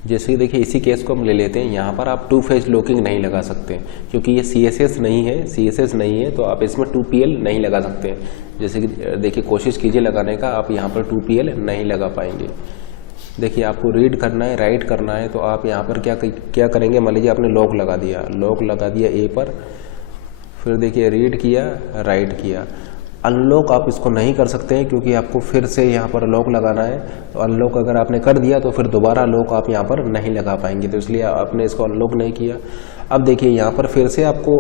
जैसे देखिए इसी केस को हम ले लेते हैं, यहाँ पर आप 2 फेज लॉकिंग नहीं लगा सकते क्योंकि ये CSS नहीं है, तो आप इसमें 2PL नहीं लगा सकते। जैसे कि देखिए कोशिश कीजिए लगाने का, आप यहाँ पर 2PL नहीं लगा पाएंगे। देखिए आपको रीड करना है, राइट करना है, तो आप यहाँ पर क्या करेंगे, मान लीजिए आपने लॉक लगा दिया A पर, फिर देखिए रीड किया, राइट किया। अनलॉक आप इसको नहीं कर सकते हैं क्योंकि आपको फिर से यहाँ पर लॉक लगाना है। तो अनलॉक अगर आपने कर दिया तो फिर दोबारा लॉक आप यहाँ पर नहीं लगा पाएंगे, तो इसलिए आपने इसको अनलॉक नहीं किया। अब देखिए यहाँ पर फिर से आपको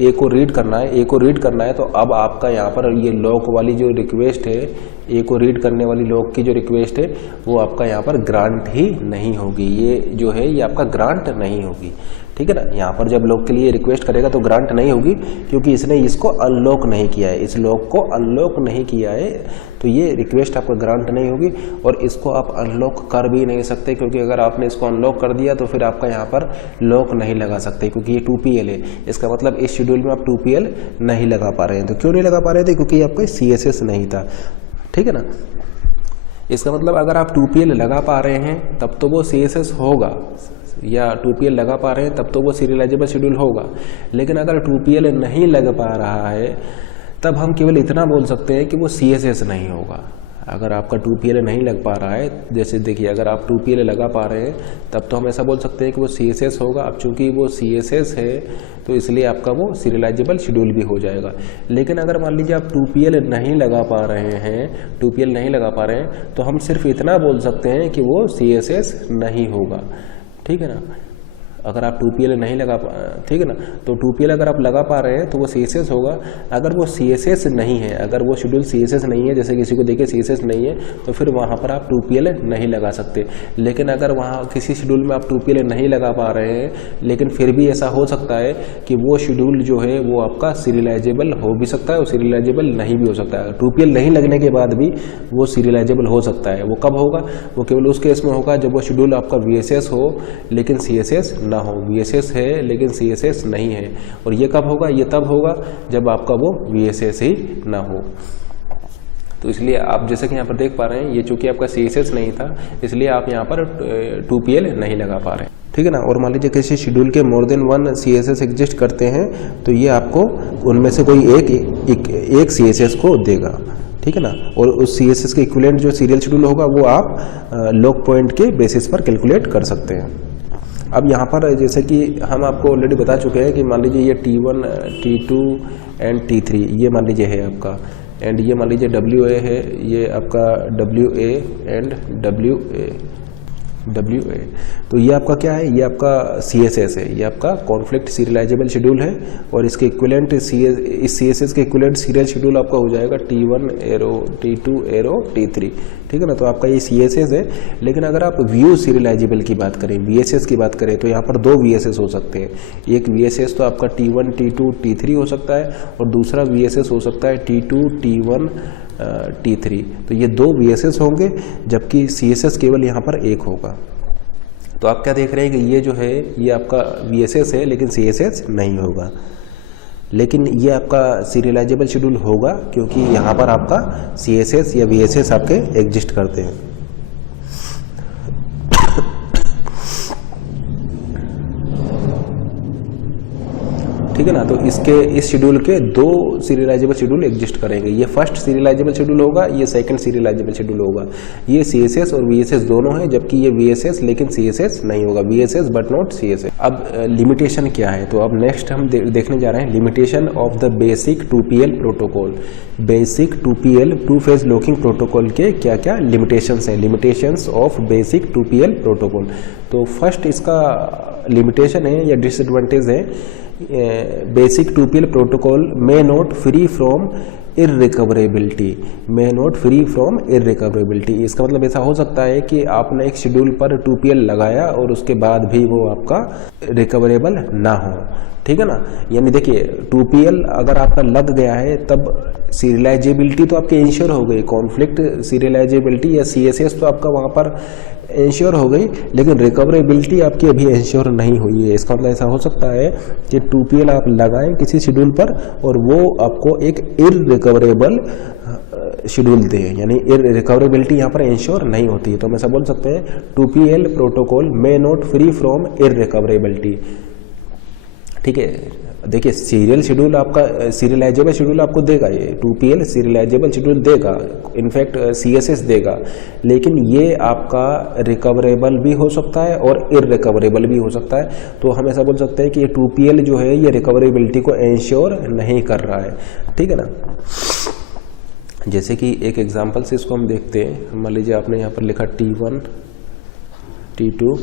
A को रीड करना है, तो अब आपका यहाँ पर ये लॉक वाली जो रिक्वेस्ट है, A को रीड करने वाली लॉक की जो रिक्वेस्ट है वो आपका यहाँ पर ग्रांट ही नहीं होगी। ये जो है ये आपका ग्रांट नहीं होगी। ठीक है ना। यहाँ पर जब लॉक के लिए रिक्वेस्ट करेगा तो ग्रांट नहीं होगी, क्योंकि इसने इसको अनलॉक नहीं किया है, इस लॉक को अनलॉक नहीं किया है, तो ये रिक्वेस्ट आपका ग्रांट नहीं होगी। और इसको आप अनलॉक कर भी नहीं सकते, क्योंकि अगर आपने इसको अनलॉक कर दिया तो फिर आपका यहाँ पर लॉक नहीं लगा सकते, क्योंकि ये 2PL है। इसका मतलब इस शेड्यूल में आप 2PL नहीं लगा पा रहे हैं। तो क्यों नहीं लगा पा रहे थे? क्योंकि आपका CSS नहीं था, ठीक है ना। इसका मतलब अगर आप 2PL लगा पा रहे हैं तब तो वो CSS होगा, या 2PL लगा पा रहे हैं तब तो वो सीरियलाइजेबल शेड्यूल होगा। लेकिन अगर 2PL नहीं लग पा रहा है तब हम केवल इतना बोल सकते हैं कि वो CSS नहीं होगा। अगर आपका 2PL नहीं लग पा रहा है, जैसे देखिए अगर आप 2PL लगा पा रहे हैं तब तो हम ऐसा बोल सकते हैं कि वो CSS होगा। अब चूंकि वो CSS है तो इसलिए आपका वो सीरियलाइजेबल शेड्यूल भी हो जाएगा। लेकिन अगर मान लीजिए आप 2PL नहीं लगा पा रहे हैं, 2PL नहीं लगा पा रहे हैं, तो हम सिर्फ इतना बोल सकते हैं कि वो CSS नहीं होगा, ठीक है ना। अगर आप 2PL नहीं लगा ठीक है ना, तो 2PL अगर आप लगा पा रहे हैं तो वो CSS होगा। अगर वो CSS नहीं है, अगर वो शेड्यूल CSS नहीं है, जैसे किसी को देखिए CSS नहीं है, तो फिर वहाँ पर आप 2PL नहीं लगा सकते। लेकिन अगर वहाँ किसी शेड्यूल में आप 2PL नहीं लगा पा रहे हैं, लेकिन फिर भी ऐसा हो सकता है कि वो शेड्यूल जो है वो आपका सीरियलाइजेबल हो भी सकता है और सीरियलाइजेबल नहीं भी हो सकता है। 2PL नहीं लगने के बाद भी वो सीरियलाइजेबल हो सकता है। वो कब होगा? वो केवल उस केस में होगा जब वो शेड्यूल आपका VSS हो लेकिन CSS ना हो। VSS है लेकिन CSS नहीं है। और ये कब होगा? ये तब होगा जब आपका वो VSS ही ना हो। तो इसलिए आप जैसे कि यहाँ पर देख पा रहे हैं, ये चूंकि आपका CSS नहीं था इसलिए आप यहाँ पर 2PL नहीं लगा पा रहे हैं, ठीक है ना। और मान लीजिए किसी शेड्यूल के मोर देन 1 CSS एग्जिस्ट करते हैं तो ये आपको उनमें से कोई एक CSS को देगा, ठीक है ना। और उस CSS के इक्विवेलेंट जो सीरियल शेड्यूल होगा वो आप लॉक पॉइंट के बेसिस पर कैलकुलेट कर सकते हैं। अब यहाँ पर जैसे कि हम आपको ऑलरेडी बता चुके हैं कि मान लीजिए ये T1, T2 एंड T3 ये मान लीजिए है आपका, एंड ये मान लीजिए WA है, ये आपका WA एंड WA। तो ये आपका क्या है? ये आपका CSS है, ये आपका कॉन्फ्लिक्ट सीरियलाइजेबल शेड्यूल है। और इसके इक्विवेलेंट इस CSS के इक्विवेलेंट सीरियल शेड्यूल आपका हो जाएगा T1 arrow, T2 arrow, T3, ठीक है ना। तो आपका ये CSS है। लेकिन अगर आप व्यू सीरियलाइजेबल की बात करें, VSS की बात करें, तो यहाँ पर 2 VSS हो सकते हैं। एक VSS तो आपका T1, T2, T3 हो सकता है और दूसरा VSS हो सकता है T2, T1, T3। तो ये 2 VSS होंगे जबकि CSS केवल यहाँ पर एक होगा। तो आप क्या देख रहे हैं कि ये जो है ये आपका VSS है लेकिन CSS नहीं होगा। लेकिन ये आपका सीरियलाइजेबल शेड्यूल होगा क्योंकि यहाँ पर आपका CSS या VSS आपके एग्जिस्ट करते हैं। ठीक है ना। तो इस शेड्यूल के 2 सीरियलाइजेबल शेड्यूल एग्जिस्ट करेंगे। ये फर्स्ट सीरियलाइजेबल शेड्यूल होगा, ये सेकंड सीरियलाइजेबल शेड्यूल होगा। ये CSS और VSS दोनों हैं, जबकि ये VSS लेकिन CSS नहीं होगा, VSS बट नॉट CSS। अब लिमिटेशन क्या है? तो अब नेक्स्ट हम देखने जा रहे हैं limitation of the basic 2PL protocol. Basic 2PL 2 phase locking protocol के क्या क्या लिमिटेशंस हैं? Limitations of basic 2PL protocol. तो फर्स्ट इसका लिमिटेशन है या डिसएडवांटेज है, basic 2PL protocol may not free from irrecoverability. May not free from irrecoverability. इसका मतलब ऐसा हो सकता है कि आपने एक शेड्यूल पर 2PL लगाया और उसके बाद भी वो आपका रिकवरेबल ना हो, ठीक है ना। यानी देखिए 2PL अगर आपका लग गया है तब सीरियलाइजेबिलिटी तो आपकी इंश्योर हो गई, कॉन्फ्लिक्ट सीरियलाइजेबिलिटी या CSS तो आपका वहाँ पर इंश्योर हो गई, लेकिन रिकवरेबिलिटी आपकी अभी इंश्योर नहीं हुई है। इसका मतलब ऐसा हो सकता है कि 2PL आप लगाएं किसी शेड्यूल पर और वो आपको एक इररिकवरेबल शेड्यूल दे, यानी रिकवरेबिलिटी यहाँ पर इंश्योर नहीं होती है। तो हम ऐसा बोल सकते हैं 2PL protocol may not free from irrecoverability, ठीक है। देखिए सीरियल शेड्यूल आपका सीरियलाइजेबल शेड्यूल आपको देगा, ये 2PL सीरियलाइजेबल शेड्यूल देगा, इनफैक्ट CSS देगा, लेकिन ये आपका रिकवरेबल भी हो सकता है और इररिकवरेबल भी हो सकता है। तो हम ऐसा बोल सकते हैं कि ये 2PL जो है ये रिकवरेबिलिटी को इंश्योर नहीं कर रहा है, ठीक है ना। जैसे कि एक एग्जांपल से इसको हम देखते हैं। मान लीजिए आपने यहाँ पर लिखा T1, T2,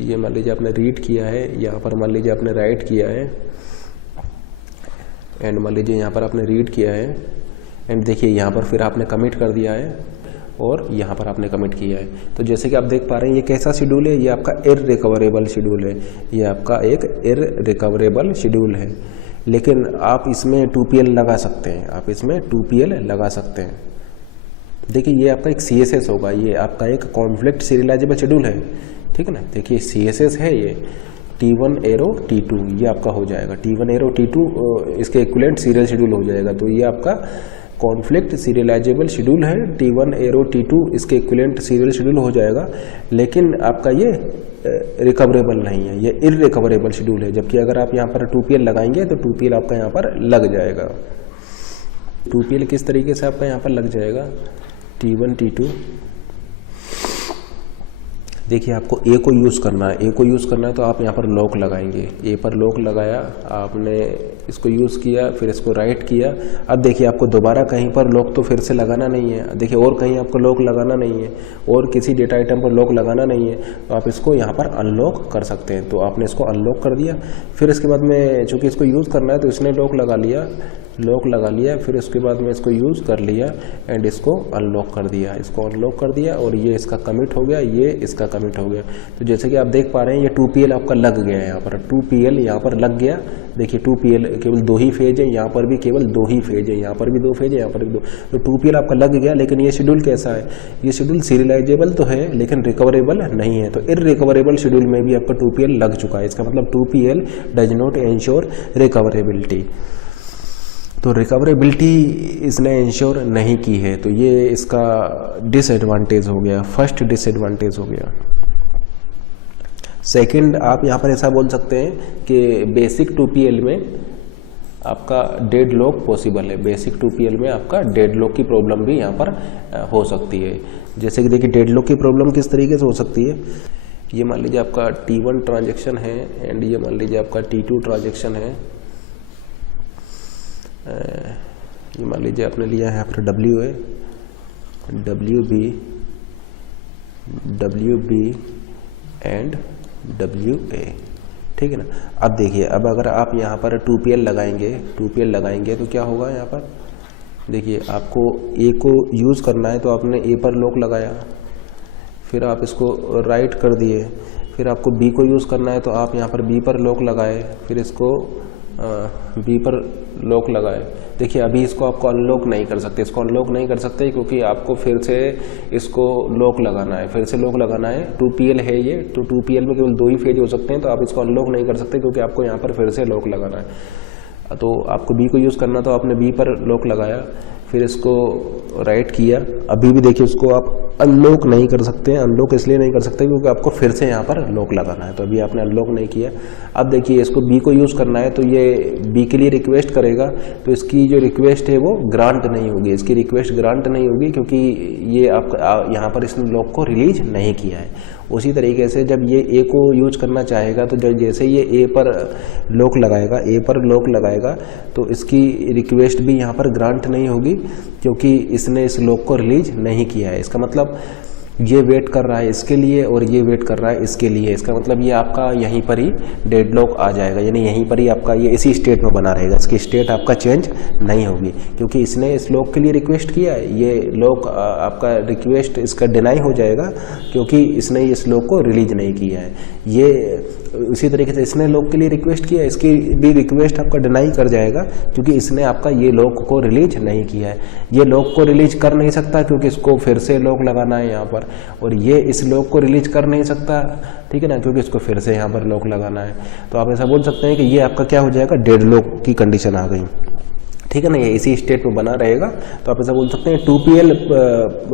ये मान लीजिए आपने रीड किया है, यहाँ पर मान लीजिए आपने राइट किया है, एंड मान लीजिए यहाँ पर आपने रीड किया है, एंड देखिए यहाँ पर फिर आपने कमिट कर दिया है और यहाँ पर आपने कमिट किया है। तो जैसे कि आप देख पा रहे हैं ये कैसा शेड्यूल है, ये आपका इररिकवरेबल शेड्यूल है, ये आपका एक इररिकवरेबल शेड्यूल है। लेकिन आप इसमें 2PL लगा सकते हैं, आप इसमें 2PL लगा सकते हैं। देखिए ये आपका एक CSS होगा, ये आपका एक कॉन्फ्लिक्ट सीरियलाइजेबल शेड्यूल है, ठीक है ना। देखिए CSS है ये T1 एरो T2, ये आपका हो जाएगा T1 एरो T2 इसके इक्विवेलेंट सीरियल शेड्यूल हो जाएगा। तो ये आपका कॉन्फ्लिक्ट सीरियलाइजेबल शेड्यूल है, T1 एरो T2 इसके इक्विवेलेंट सीरियल शेड्यूल हो जाएगा। लेकिन आपका ये रिकवरेबल नहीं है, ये इररिकवरेबल शेड्यूल है। जबकि अगर आप यहाँ पर 2PL लगाएंगे तो 2PL आपका यहाँ पर लग जाएगा। 2PL किस तरीके से आपका यहाँ पर लग जाएगा, T1 T2। देखिए आपको ए को यूज़ करना है, ए को यूज़ करना है तो आप यहाँ पर लॉक लगाएंगे। ए पर लॉक लगाया, आपने इसको यूज़ किया, फिर इसको राइट किया। अब देखिए आपको दोबारा कहीं पर लॉक तो फिर से लगाना नहीं है। देखिए और कहीं आपको लॉक लगाना नहीं है, और किसी डेटा आइटम पर लॉक लगाना नहीं है, तो आप इसको यहाँ पर अनलॉक कर सकते हैं। तो आपने इसको अनलॉक कर दिया, फिर इसके बाद में चूँकि इसको यूज़ करना है तो इसने लॉक लगा लिया, फिर उसके बाद में इसको यूज़ कर लिया एंड इसको अनलॉक कर दिया, इसको अनलॉक कर दिया और ये इसका कमिट हो गया, ये इसका कमिट हो गया। तो जैसे कि आप देख पा रहे हैं ये 2PL आपका लग गया है, यहाँ पर 2PL यहाँ पर लग गया। देखिए 2PL केवल 2 ही फेज है, यहाँ पर भी केवल 2 ही फेज है, यहाँ पर भी 2 फेज है, यहाँ पर भी 2। तो 2PL आपका लग गया। लेकिन ये शेड्यूल कैसा है, ये शेड्यूल सीरियलाइजेबल तो है लेकिन रिकवरेबल नहीं है। तो इररिकवरेबल शेड्यूल में भी आपका 2PL लग चुका है। इसका मतलब 2PL does not ensure recoverability. तो रिकवरेबिलिटी इसने इंश्योर नहीं की है, तो ये इसका डिसएडवांटेज हो गया, फर्स्ट डिसएडवांटेज हो गया। सेकंड, आप यहाँ पर ऐसा बोल सकते हैं कि बेसिक 2PL में आपका डेड लॉक पॉसिबल है। बेसिक 2PL में आपका डेड लॉक की प्रॉब्लम भी यहाँ पर हो सकती है। जैसे कि देखिए डेड लॉक की प्रॉब्लम किस तरीके से हो सकती है। ये मान लीजिए आपका T1 ट्रांजेक्शन है एंड ये मान लीजिए आपका T2 ट्रांजेक्शन है। ये मान लीजिए आपने लिया है यहाँ पर WA, WB एंड WA, ठीक है ना। अब देखिए अब अगर आप यहाँ पर 2PL लगाएंगे तो क्या होगा यहाँ पर। देखिए आपको A को यूज़ करना है तो आपने A पर लॉक लगाया, फिर आप इसको राइट कर दिए, फिर आपको B को यूज़ करना है तो आप यहाँ पर B पर लॉक लगाए, फिर इसको B पर लॉक लगाए। देखिए अभी इसको आपको अनलॉक नहीं कर सकते, क्योंकि आपको फिर से इसको लॉक लगाना है, 2PL है ये, तो 2PL में केवल 2 ही फेज हो सकते हैं, तो आप इसको अनलॉक नहीं कर सकते क्योंकि आपको यहाँ पर फिर से लॉक लगाना है। तो आपको B को यूज़ करना, तो आपने B पर लॉक लगाया, फिर इसको राइट किया। अभी भी देखिए उसको आप अनलॉक नहीं कर सकते हैं। अनलॉक इसलिए नहीं कर सकते क्योंकि आपको फिर से यहाँ पर लॉक लगाना है, तो अभी आपने अनलॉक नहीं किया। अब देखिए इसको B को यूज़ करना है तो ये B के लिए रिक्वेस्ट करेगा, तो इसकी जो रिक्वेस्ट है वो ग्रांट नहीं होगी, क्योंकि ये आपका यहाँ पर इसने लॉक को रिलीज नहीं किया है। उसी तरीके से जब ये A को यूज करना चाहेगा तो जैसे ये A पर लॉक लगाएगा तो इसकी रिक्वेस्ट भी यहाँ पर ग्रांट नहीं होगी, क्योंकि इसने इस लॉक को रिलीज नहीं किया है। इसका मतलब ये वेट कर रहा है इसके लिए और ये वेट कर रहा है इसके लिए। इसका मतलब ये आपका यहीं पर ही डेडलॉक आ जाएगा, यानी यहीं पर ही आपका ये इसी स्टेट में बना रहेगा, इसकी स्टेट आपका चेंज नहीं होगी, क्योंकि इसने इस लॉक के लिए रिक्वेस्ट किया है। ये लॉक आपका रिक्वेस्ट इसका डिनाई हो जाएगा क्योंकि इसने इस लॉक को रिलीज नहीं किया है। ये उसी तरीके से इसने लॉक के लिए रिक्वेस्ट किया, इसकी भी रिक्वेस्ट आपका डिनाई कर जाएगा क्योंकि इसने आपका ये लॉक को रिलीज नहीं किया है। ये लॉक को रिलीज कर नहीं सकता क्योंकि इसको फिर से लॉक लगाना है यहाँ पर, और ये इस लॉक को रिलीज कर नहीं सकता, ठीक है ना, क्योंकि इसको फिर से यहाँ पर लॉक लगाना है। तो आप ऐसा बोल सकते हैं कि ये आपका क्या हो जाएगा, डेडलॉक की कंडीशन आ गई, ठीक है ना, ये इसी स्टेट में बना रहेगा। तो आप ऐसा बोल सकते हैं 2PL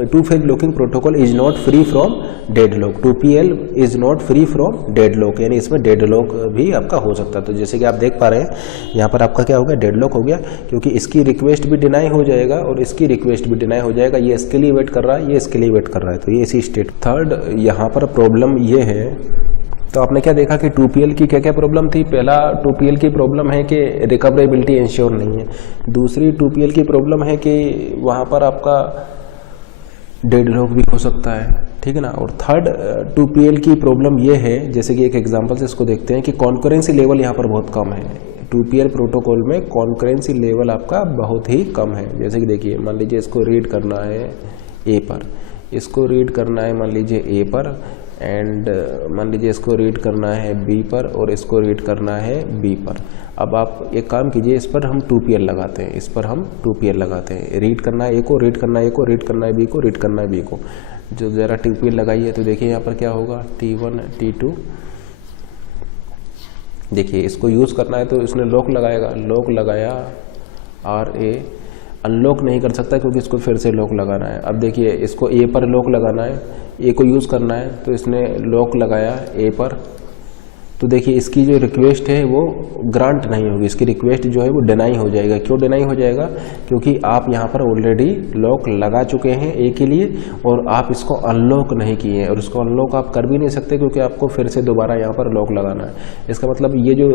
to phase locking protocol is not free from deadlock. 2PL is not free from deadlock, यानी इसमें डेडलॉक भी आपका हो सकता है। तो जैसे कि आप देख पा रहे हैं यहाँ पर आपका क्या हो गया, डेडलॉक हो गया, क्योंकि इसकी रिक्वेस्ट भी डिनाई हो जाएगा और इसकी रिक्वेस्ट भी डिनाई हो जाएगा। ये इसके लिए वेट कर रहा है, ये इसके लिए वेट कर रहा है, तो ये इसी स्टेट। थर्ड यहाँ पर प्रॉब्लम ये है, तो आपने क्या देखा कि 2PL की क्या क्या प्रॉब्लम थी। पहला 2PL की प्रॉब्लम है कि रिकवरेबिलिटी इंश्योर नहीं है। दूसरी 2PL की प्रॉब्लम है कि वहाँ पर आपका डेडलॉक भी हो सकता है, ठीक है ना। और थर्ड 2PL की प्रॉब्लम ये है, जैसे कि एक एग्जांपल से इसको देखते हैं कि कॉन्करेंसी लेवल यहाँ पर बहुत कम है। 2PL प्रोटोकॉल में कॉन्करेंसी लेवल आपका बहुत ही कम है। जैसे कि देखिए मान लीजिए इसको रीड करना है A पर, इसको रीड करना है मान लीजिए ए पर, एंड मान लीजिए इसको रीड करना है बी पर, और इसको रीड करना है बी पर। अब आप एक काम कीजिए, इस पर हम 2PL लगाते हैं, इस पर हम 2PL लगाते हैं। रीड करना है ए को, रीड करना है ए को, रीड करना है बी को, रीड करना है बी को। जो ज़रा 2PL लगाइए तो देखिए यहाँ पर क्या होगा, T1 T2। देखिए इसको यूज़ करना है तो इसने लॉक लगाएगा, लॉक लगाया RA, अनलॉक नहीं कर सकता क्योंकि इसको फिर से लॉक लगाना है। अब देखिए इसको ए पर लॉक लगाना है, ए को यूज़ करना है तो इसने लॉक लगाया ए पर, तो देखिए इसकी जो रिक्वेस्ट है वो ग्रांट नहीं होगी, इसकी रिक्वेस्ट जो है वो डिनाई हो जाएगा। क्यों डिनाई हो जाएगा, क्योंकि आप यहाँ पर ऑलरेडी लॉक लगा चुके हैं ए के लिए और आप इसको अनलॉक नहीं किए हैं, और इसको अनलॉक आप कर भी नहीं सकते क्योंकि आपको फिर से दोबारा यहाँ पर लॉक लगाना है। इसका मतलब ये जो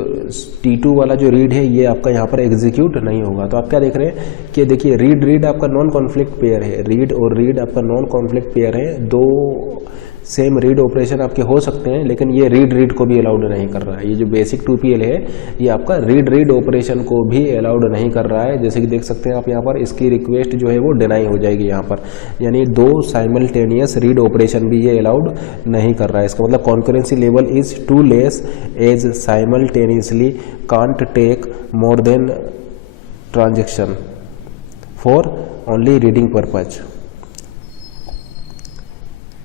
T2 वाला जो रीड है ये आपका यहाँ पर एग्जीक्यूट नहीं होगा। तो आप क्या देख रहे हैं कि देखिए रीड आपका नॉन कॉन्फ्लिक्ट पेयर है, रीड और रीड आपका नॉन कॉन्फ्लिक्ट पेयर है। दो सेम रीड ऑपरेशन आपके हो सकते हैं, लेकिन ये रीड को भी अलाउड नहीं कर रहा है। ये जो बेसिक 2PL है ये आपका रीड ऑपरेशन को भी अलाउड नहीं कर रहा है। जैसे कि देख सकते हैं आप यहाँ पर, इसकी रिक्वेस्ट जो है वो डिनाई हो जाएगी यहाँ पर, यानी दो साइमल्टेनियस रीड ऑपरेशन भी ये अलाउड नहीं कर रहा है। इसका मतलब concurrency level is too less as simultaneously can't take more than transaction for only reading purpose.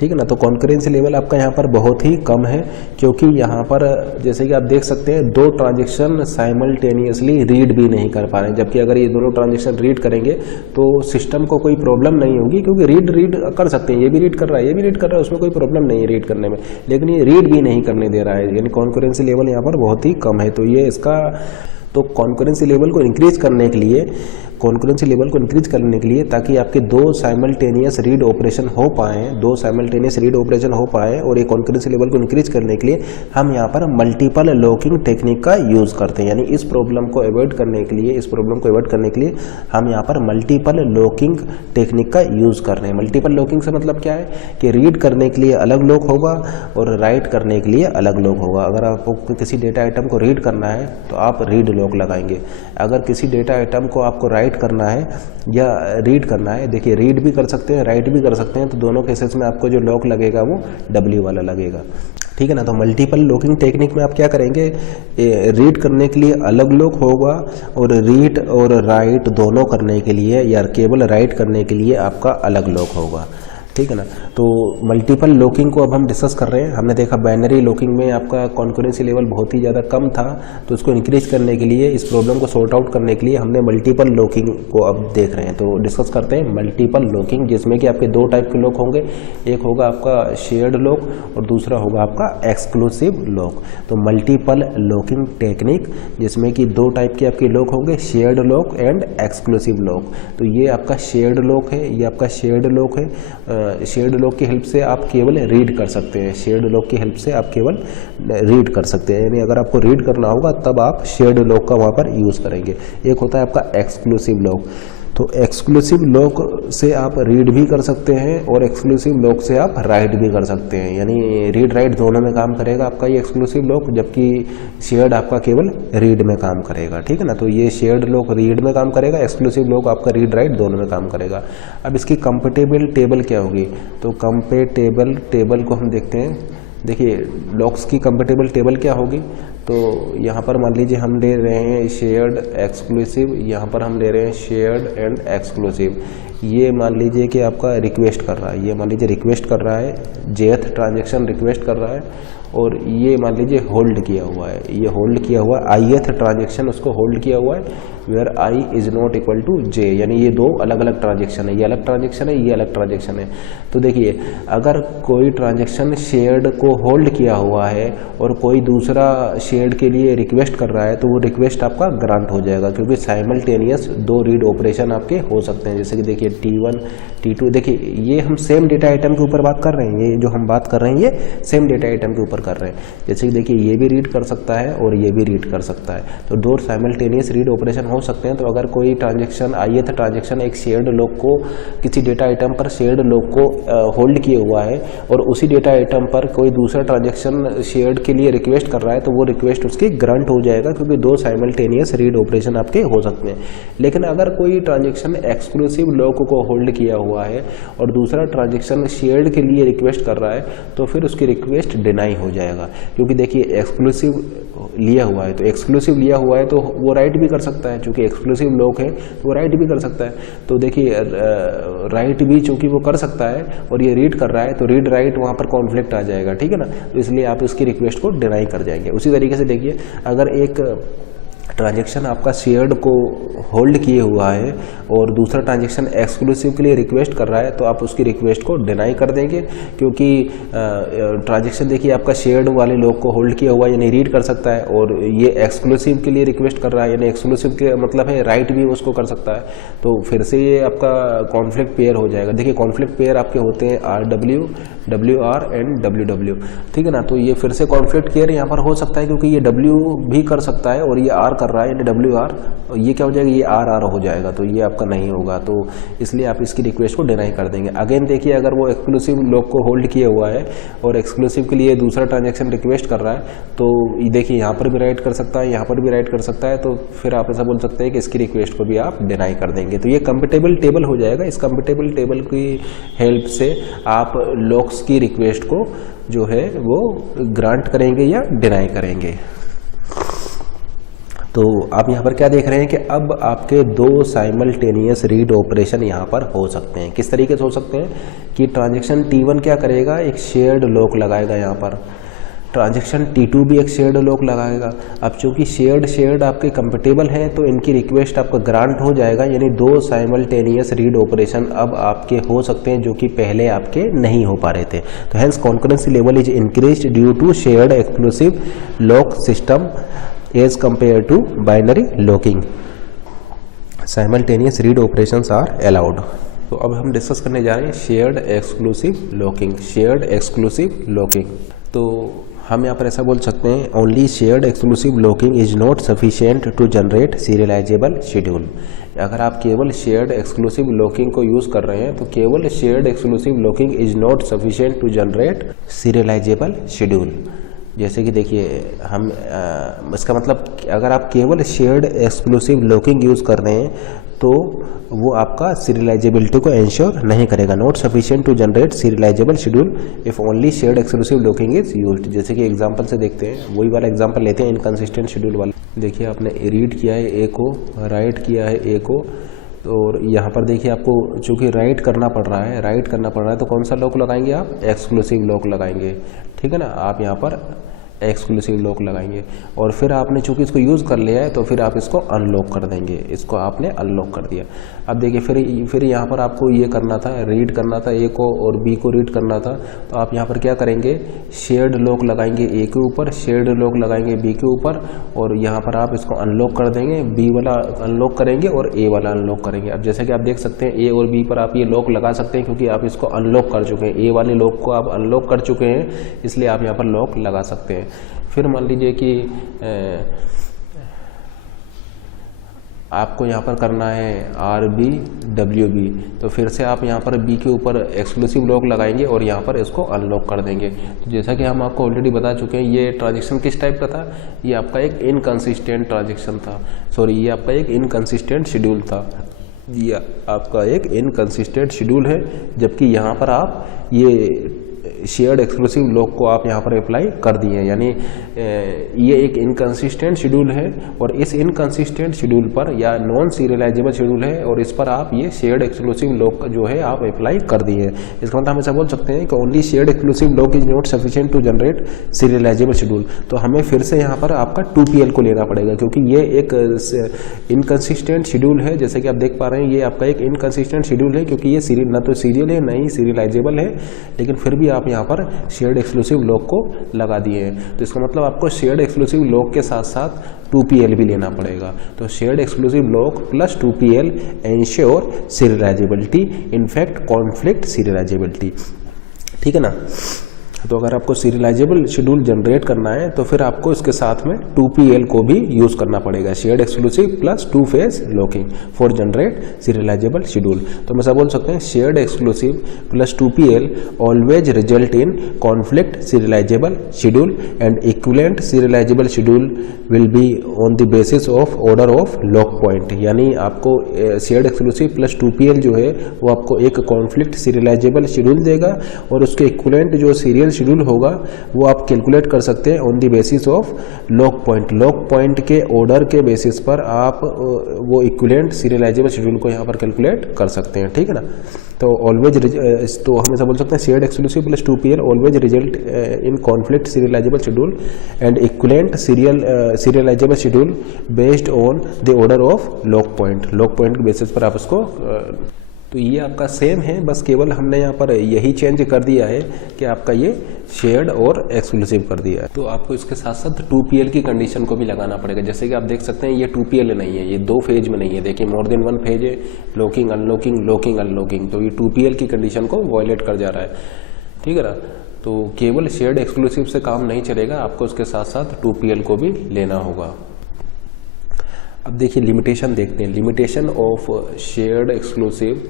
ठीक है ना। तो कॉन्करेंसी लेवल आपका यहाँ पर बहुत ही कम है, क्योंकि यहाँ पर जैसे कि आप देख सकते हैं दो ट्रांजेक्शन साइमल्टेनियसली रीड भी नहीं कर पा रहे हैं, जबकि अगर ये दोनों ट्रांजेक्शन रीड करेंगे तो सिस्टम को कोई प्रॉब्लम नहीं होगी, क्योंकि रीड कर सकते हैं, ये भी रीड कर रहा है, ये भी रीड कर रहा है, उसमें कोई प्रॉब्लम नहीं है रीड करने में, लेकिन ये रीड भी नहीं करने दे रहा है, यानी कॉन्करेंसी लेवल यहाँ पर बहुत ही कम है। तो ये इसका, तो कॉन्करेंसी लेवल को इंक्रीज करने के लिए, कॉन्करेंसी लेवल को इंक्रीज करने के लिए, ताकि आपके दो साइमल्टेनियस रीड ऑपरेशन हो पाए, दो साइमल्टेनियस रीड ऑपरेशन हो पाए, और ये कॉन्करेंसी लेवल को इंक्रीज करने के लिए हम यहाँ पर मल्टीपल लॉकिंग टेक्निक का यूज़ करते हैं। यानी इस प्रॉब्लम को अवॉइड करने के लिए, इस प्रॉब्लम को अवॉइड करने के लिए हम यहाँ पर मल्टीपल लॉकिंग टेक्निक का यूज़ कर रहे हैं। मल्टीपल लॉकिंग से मतलब क्या है कि रीड करने के लिए अलग लॉक होगा और राइट करने के लिए अलग लॉक होगा। अगर आपको किसी डेटा आइटम को रीड करना है तो आप रीड लॉक लगाएंगे, अगर किसी डेटा आइटम को आपको राइट करना है या रीड करना है, देखिए रीड भी कर सकते हैं, राइट भी कर सकते हैं, तो दोनों केसेस में आपको जो लॉक लगेगा वो W वाला लगेगा। ठीक है ना। तो मल्टीपल लॉकिंग टेक्निक में आप क्या करेंगे, रीड करने के लिए अलग लॉक होगा और रीड और राइट दोनों करने के लिए या केवल राइट करने के लिए आपका अलग लॉक होगा। ठीक है ना। तो मल्टीपल लॉकिंग को अब हम डिस्कस कर रहे हैं। हमने देखा बाइनरी लॉकिंग में आपका कॉन्करेंसी लेवल बहुत ही ज़्यादा कम था, तो उसको इंक्रीज करने के लिए, इस प्रॉब्लम को सॉर्ट आउट करने के लिए हमने मल्टीपल लॉकिंग को अब देख रहे हैं। तो डिस्कस करते हैं मल्टीपल लॉकिंग, जिसमें कि आपके दो टाइप के लॉक होंगे, एक होगा आपका शेयर्ड लॉक और दूसरा होगा आपका एक्सक्लूसिव लॉक। तो मल्टीपल लॉकिंग टेक्निक जिसमें कि दो टाइप के आपके लॉक होंगे, shared lock and exclusive lock. तो ये आपका शेयर्ड लॉक है, ये आपका शेयर्ड लॉक है। शेयर्ड लॉक की हेल्प से आप केवल रीड कर सकते हैं, शेयर्ड लॉक की हेल्प से आप केवल रीड कर सकते हैं, यानी अगर आपको रीड करना होगा तब आप शेयर्ड लॉक का वहाँ पर यूज़ करेंगे। एक होता है आपका एक्सक्लूसिव लॉक। तो एक्सक्लूसिव लॉक से आप रीड भी कर सकते हैं और एक्सक्लूसिव लॉक से आप राइट भी कर सकते हैं, यानी रीड राइट दोनों में काम करेगा आपका ये एक्सक्लूसिव लॉक, जबकि शेयर्ड आपका केवल रीड में काम करेगा। ठीक है ना। तो ये शेयर्ड लॉक रीड में काम करेगा, एक्सक्लूसिव लॉक आपका रीड राइट दोनों में काम करेगा। अब इसकी कंपेटेबल टेबल क्या होगी, तो कंपेटेबल टेबल को हम देखते हैं। देखिए लॉक्स की कंपेटेबल टेबल क्या होगी, तो यहाँ पर मान लीजिए हम ले रहे हैं शेयर्ड एक्सक्लूसिव, यहाँ पर हम ले रहे हैं शेयर्ड एंड एक्सक्लूसिव। ये मान लीजिए कि आपका रिक्वेस्ट कर रहा है, ये मान लीजिए रिक्वेस्ट कर रहा है, jth ट्रांजेक्शन रिक्वेस्ट कर रहा है, और ये मान लीजिए होल्ड किया हुआ है, ये होल्ड किया हुआ है, ith ट्रांजेक्शन उसको होल्ड किया हुआ है, where I is not equal to J, यानी ये दो अलग अलग ट्रांजेक्शन है, ये अलग ट्रांजेक्शन है, ये अलग ट्रांजेक्शन है। तो देखिए अगर कोई ट्रांजेक्शन शेयर्ड को होल्ड किया हुआ है और कोई दूसरा शेयर्ड के लिए रिक्वेस्ट कर रहा है, तो वो रिक्वेस्ट आपका ग्रांट हो जाएगा, क्योंकि साइमल्टेनियस दो रीड ऑपरेशन आपके हो सकते हैं। जैसे कि देखिए T1 T2, देखिए ये हम सेम डेटा आइटम के ऊपर बात कर रहे हैं, ये जो हम बात कर रहे हैं ये सेम डेटा आइटम के ऊपर कर रहे हैं। जैसे कि देखिए ये भी रीड कर सकता है और ये भी रीड कर सकता है, तो दो साइमल्टेनियस रीड ऑपरेशन हो सकते हैं। तो अगर कोई ट्रांजेक्शन ith ट्रांजेक्शन एक शेयर्ड लॉक को, किसी डेटा आइटम पर शेयर्ड लॉक को होल्ड किए हुआ है और उसी डेटा आइटम पर कोई दूसरा ट्रांजेक्शन शेयर्ड के लिए रिक्वेस्ट कर रहा है, तो वो रिक्वेस्ट रिक्वेस्ट उसकी ग्रांट हो जाएगा, क्योंकि दो साइमल्टेनियस रीड ऑपरेशन आपके हो सकते हैं। लेकिन अगर कोई ट्रांजेक्शन एक्सक्लूसिव लॉक को होल्ड किया हुआ है और दूसरा ट्रांजेक्शन शेयर्ड के लिए रिक्वेस्ट कर रहा है, तो फिर उसकी रिक्वेस्ट डिनाई हो जाएगा। क्योंकि देखिए एक्सक्लूसिव लिया हुआ है, तो एक्सक्लूसिव लिया हुआ है तो वो राइट भी कर सकता है, चूंकि एक्सक्लूसिव लॉक है तो वो राइट भी कर सकता है। तो देखिए राइट भी चूंकि वो कर सकता है और ये रीड कर रहा है, तो रीड राइट वहाँ पर कॉन्फ्लिक्ट आ जाएगा, ठीक है ना। तो इसलिए आप उसकी रिक्वेस्ट को डिनाई कर जाएंगे। उसी तरीके से देखिए, अगर एक ट्रांजेक्शन आपका शेयर्ड को होल्ड किए हुआ है और दूसरा ट्रांजेक्शन एक्सक्लूसिव के लिए रिक्वेस्ट कर रहा है, तो आप उसकी रिक्वेस्ट को डिनाई कर देंगे, क्योंकि ट्रांजेक्शन देखिए आपका शेयर्ड वाले लॉक को होल्ड किया हुआ है, यानी रीड कर सकता है, और ये एक्सक्लूसिव के लिए रिक्वेस्ट कर रहा है, यानी एक्सक्लूसिव के मतलब है राइट भी उसको कर सकता है। तो फिर से ये आपका कॉन्फ्लिक्ट पेयर हो जाएगा। देखिए कॉन्फ्लिक्ट पेयर आपके होते हैं RW, WR एंड WW, ठीक है ना। तो ये फिर से कॉन्फ्लिक्ट पेयर यहाँ पर हो सकता है, क्योंकि ये W भी कर सकता है और ये R कर रहा है, यानी WR, ये क्या हो जाएगा, ये RR हो जाएगा, तो ये आपका नहीं होगा। तो इसलिए आप इसकी रिक्वेस्ट को डिनाई कर देंगे। अगेन देखिए, अगर वो एक्सक्लूसिव लॉक को होल्ड किए हुआ है और एक्सक्लूसिव के लिए दूसरा ट्रांजेक्शन रिक्वेस्ट कर रहा है, तो देखिए यहाँ पर भी राइट कर सकता है, यहाँ पर भी राइट कर सकता है, तो फिर आप ऐसा बोल सकते हैं कि इसकी रिक्वेस्ट को भी आप डिनाई कर देंगे। तो ये कंपेटेबल टेबल हो जाएगा। इस कंपेटेबल टेबल की हेल्प से आप लॉक्स की रिक्वेस्ट को जो है वो ग्रांट करेंगे या डिनाई करेंगे। तो आप यहाँ पर क्या देख रहे हैं कि अब आपके दो साइमल्टेनियस रीड ऑपरेशन यहाँ पर हो सकते हैं। किस तरीके से हो सकते हैं कि ट्रांजेक्शन T1 क्या करेगा, एक शेयर्ड लॉक लगाएगा यहाँ पर, ट्रांजेक्शन T2 भी एक शेयर्ड लॉक लगाएगा। अब चूंकि शेयर्ड आपके कंपेटेबल हैं, तो इनकी रिक्वेस्ट आपका ग्रांट हो जाएगा, यानी दो साइमल्टेनियस रीड ऑपरेशन अब आपके हो सकते हैं, जो कि पहले आपके नहीं हो पा रहे थे। तो hence concurrency level is increased due to shared exclusive lock system as compare to binary locking. Simultaneous read operations are allowed. तो अब हम डिस्कस करने जा रहे हैं shared exclusive locking. Shared exclusive locking, तो हम यहाँ पर ऐसा बोल सकते हैं, only shared exclusive locking is not sufficient to generate serializable schedule. अगर आप केवल शेयर्ड एक्सक्लूसिव लॉकिंग को यूज़ कर रहे हैं, तो केवल shared exclusive locking is not sufficient to generate serializable schedule. जैसे कि देखिए हम इसका मतलब अगर आप केवल शेयर्ड एक्सक्लूसिव लॉकिंग यूज़ कर रहे हैं, तो वो आपका सीरियलाइजेबिलिटी को इंश्योर नहीं करेगा। Not sufficient to generate serializable schedule if only shared exclusive locking is used. जैसे कि एग्जांपल से देखते हैं, वही वाला एग्जांपल लेते हैं, इनकंसिस्टेंट शेड्यूल वाला। देखिए आपने रीड किया है A को, राइट किया है A को, और यहाँ पर देखिए आपको चूंकि राइट करना पड़ रहा है, तो कौन सा लॉक लगाएंगे आप, एक्सक्लूसिव लॉक लगाएंगे, ठीक है ना। आप यहाँ पर एक्सक्लूसिव लॉक लगाएंगे, और फिर आपने चूंकि इसको यूज़ कर लिया है, तो फिर आप इसको अनलॉक कर देंगे। इसको आपने अनलॉक कर दिया। अब देखिए फिर यहाँ पर आपको ये करना था, रीड करना था A को और B को रीड करना था, तो आप यहाँ पर क्या करेंगे, शेयर्ड लॉक लगाएंगे A के ऊपर, शेयर्ड लॉक लगाएंगे B के ऊपर, और यहाँ पर आप इसको अनलॉक कर देंगे। B वाला अनलॉक करेंगे और A वाला अनलॉक करेंगे। अब जैसे कि आप देख सकते हैं, A और B पर आप ये लॉक लगा सकते हैं, क्योंकि आप इसको अनलॉक कर चुके हैं। A वाले लॉक को आप अनलॉक कर चुके हैं, इसलिए आप यहाँ पर लॉक लगा सकते हैं। फिर मान लीजिए कि आपको यहाँ पर करना है RB WB, तो फिर से आप यहाँ पर B के ऊपर एक्सक्लूसिव लॉक लगाएंगे और यहाँ पर इसको अनलॉक कर देंगे। तो जैसा कि हम आपको ऑलरेडी बता चुके हैं, ये ट्रांजेक्शन किस टाइप का था, ये आपका एक इनकंसिस्टेंट ट्रांजेक्शन था, ये आपका एक इनकंसिस्टेंट शेड्यूल था। ये आपका एक इनकंसिस्टेंट शेड्यूल है, जबकि यहाँ पर आप ये शेयर्ड एक्सक्लूसिव लॉक को आप यहाँ पर अप्लाई कर दिए, यानी ये एक इनकंसिस्टेंट शेड्यूल है, और इस इनकंसिस्टेंट शेड्यूल पर या नॉन सीरियलाइजेबल शेड्यूल है, और इस पर आप ये शेयर्ड एक्सक्लूसिव लॉक जो है आप अप्लाई कर दिए। इसका मतलब हम ऐसा बोल सकते हैं कि only shared exclusive lock is not sufficient to generate serializable schedule. तो हमें फिर से यहाँ पर आपका 2PL को लेना पड़ेगा, क्योंकि ये एक इनकंसिस्टेंट शेड्यूल है। जैसे कि आप देख पा रहे हैं, ये आपका एक इनकंसिस्टेंट शेड्यूल है, क्योंकि ये ना तो सीरियल है, ना ही सीरियलाइजेबल है, लेकिन फिर भी आप यहाँ पर शेयर्ड एक्सक्लूसिव लॉक को लगा दिए हैं। तो इसका मतलब आपको शेयर्ड एक्सक्लूसिव लॉक के साथ साथ 2PL भी लेना पड़ेगा। तो shared exclusive lock plus 2PL ensure serialisability, in fact conflict serialisability, ठीक है ना। तो अगर आपको सीरियलाइजेबल शेड्यूल जनरेट करना है तो फिर आपको इसके साथ में 2PL को भी यूज़ करना पड़ेगा, shared exclusive plus 2 phase locking for generate serializable schedule. तो हम ऐसा बोल सकते हैं shared exclusive plus 2PL always result in conflict serializable schedule and equivalent serialisable schedule will be on the basis of order of lock point. यानी आपको shared exclusive plus 2PL जो है वो आपको एक कॉन्फ्लिक्ट सीरियलाइजेबल शेड्यूल देगा और उसके इक्विवेलेंट जो सीरियल शेड्यूल होगा वो आप कैलकुलेट कर सकते हैं on the basis of lock point. Lock point के ऑर्डर के बेसिस पर आप वो इक्विवेलेंट सीरियलाइजेबल शेड्यूल को यहाँ पर कैलकुलेट कर सकते हैं, ठीक है ना। तो ऑलवेज तो हम ऐसा बोल सकते हैं shared exclusive plus 2PL always result in conflict serializable schedule and equivalent serialisable schedule based on the order of lock point. Lock point के बेसिस पर आप उसको तो ये आपका सेम है, बस केवल हमने यहाँ पर यही चेंज कर दिया है कि आपका ये शेयर्ड और एक्सक्लूसिव कर दिया है। तो आपको इसके साथ साथ 2PL की कंडीशन को भी लगाना पड़ेगा। जैसे कि आप देख सकते हैं ये 2PL नहीं है, ये 2 फेज में नहीं है। देखिए मोर देन 1 फेज है, लॉकिंग अनलॉकिंग लॉकिंग अनलॉकिंग, तो ये 2PL की कंडीशन को वॉयलेट कर जा रहा है, ठीक है ना। तो केवल शेयर्ड एक्सक्लूसिव से काम नहीं चलेगा, आपको उसके साथ साथ 2PL को भी लेना होगा। अब देखिए लिमिटेशन देखते हैं, limitation of shared exclusive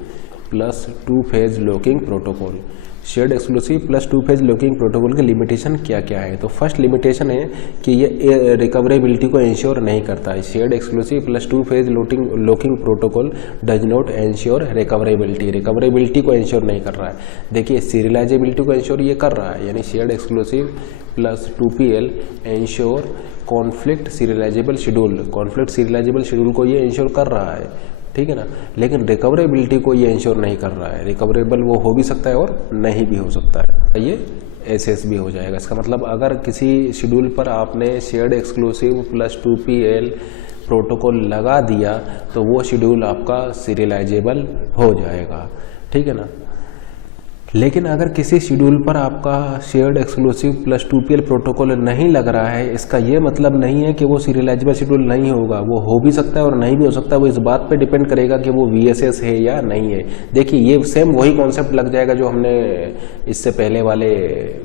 plus 2 phase locking protocol. Shared exclusive plus 2 phase locking protocol की लिमिटेशन क्या क्या है। तो फर्स्ट लिमिटेशन है कि ये रिकवरेबिलिटी को इंश्योर नहीं करता है। Shared exclusive plus 2 phase locking protocol does not ensure recoverability, recoverability को इंश्योर नहीं कर रहा है। देखिए सीरियलाइजेबिलिटी को इंश्योर ये कर रहा है, यानी shared exclusive plus 2PL ensure conflict serializable schedule, conflict serializable schedule को ये इंश्योर कर रहा है, ठीक है ना। लेकिन रिकवरेबिलिटी को ये इंश्योर नहीं कर रहा है। रिकवरेबल वो हो भी सकता है और नहीं भी हो सकता है, ये SS भी हो जाएगा। इसका मतलब अगर किसी शेड्यूल पर आपने shared exclusive plus 2PL protocol लगा दिया तो वो शेड्यूल आपका सीरियलाइजेबल हो जाएगा, ठीक है ना। लेकिन अगर किसी शेड्यूल पर आपका shared exclusive plus 2PL protocol नहीं लग रहा है, इसका ये मतलब नहीं है कि वो सीरियलाइजेबल शेड्यूल नहीं होगा। वो हो भी सकता है और नहीं भी हो सकता है, वो इस बात पे डिपेंड करेगा कि वो VSS है या नहीं है। देखिए ये सेम वही कॉन्सेप्ट लग जाएगा जो हमने इससे पहले वाले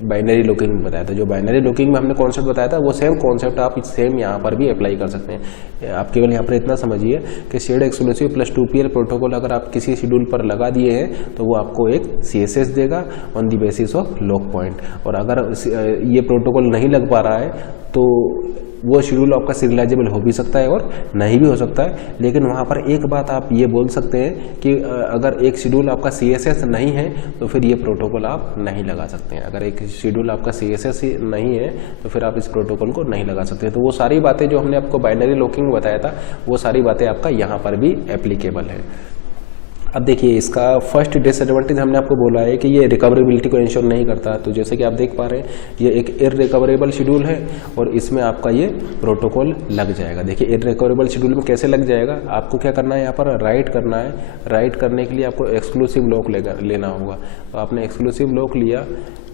बाइनरी लॉकिंग में बताया था। जो बाइनरी लॉकिंग में हमने कॉन्सेप्ट बताया था वो सेम कॉन्सेप्ट आप सेम यहाँ पर भी अप्लाई कर सकते हैं। आप केवल यहाँ पर इतना समझिए कि shared exclusive plus 2PL protocol अगर आप किसी शेड्यूल पर लगा दिए हैं तो वो आपको एक CSS देगा on the basis of lock point. और अगर ये प्रोटोकॉल नहीं लग पा रहा है तो वो शेड्यूल आपका सीरियलाइजेबल हो भी सकता है और नहीं भी हो सकता है। लेकिन वहाँ पर एक बात आप ये बोल सकते हैं कि अगर एक शेड्यूल आपका CSS नहीं है तो फिर ये प्रोटोकॉल आप नहीं लगा सकते हैं। अगर एक शेड्यूल आपका CSS नहीं है तो फिर आप इस प्रोटोकॉल को नहीं लगा सकते। तो वो सारी बातें जो हमने आपको बाइनरी लॉकिंग में बताया था वो सारी बातें आपका यहाँ पर भी एप्लीकेबल है। अब देखिए इसका फर्स्ट डिसएडवांटेज हमने आपको बोला है कि ये रिकवरेबिलिटी को इंश्योर नहीं करता। तो जैसे कि आप देख पा रहे हैं ये एक इररिकवरेबल शेड्यूल है और इसमें आपका ये प्रोटोकॉल लग जाएगा। देखिए इररिकवरेबल शेड्यूल में कैसे लग जाएगा, आपको क्या करना है, यहाँ पर राइट करना है। राइट करने के लिए आपको एक्सक्लूसिव लॉक लेना होगा। तो आपने एक्सक्लूसिव लॉक लिया,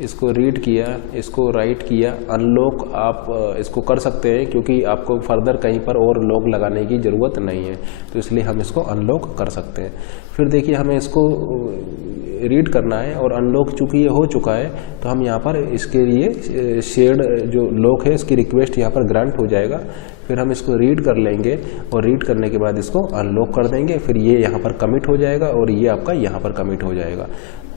इसको रीड किया, इसको राइट किया, अनलॉक आप इसको कर सकते हैं क्योंकि आपको फर्दर कहीं पर और लॉक लगाने की ज़रूरत नहीं है, तो इसलिए हम इसको अनलॉक कर सकते हैं। फिर देखिए हमें इसको रीड करना है और अनलॉक चूँकि ये हो चुका है तो हम यहाँ पर इसके लिए शेयर्ड जो लॉक है इसकी रिक्वेस्ट यहाँ पर ग्रांट हो जाएगा। फिर हम इसको रीड कर लेंगे और रीड करने के बाद इसको अनलॉक कर देंगे। फिर ये यहाँ पर कमिट हो जाएगा और ये आपका यहाँ पर कमिट हो जाएगा,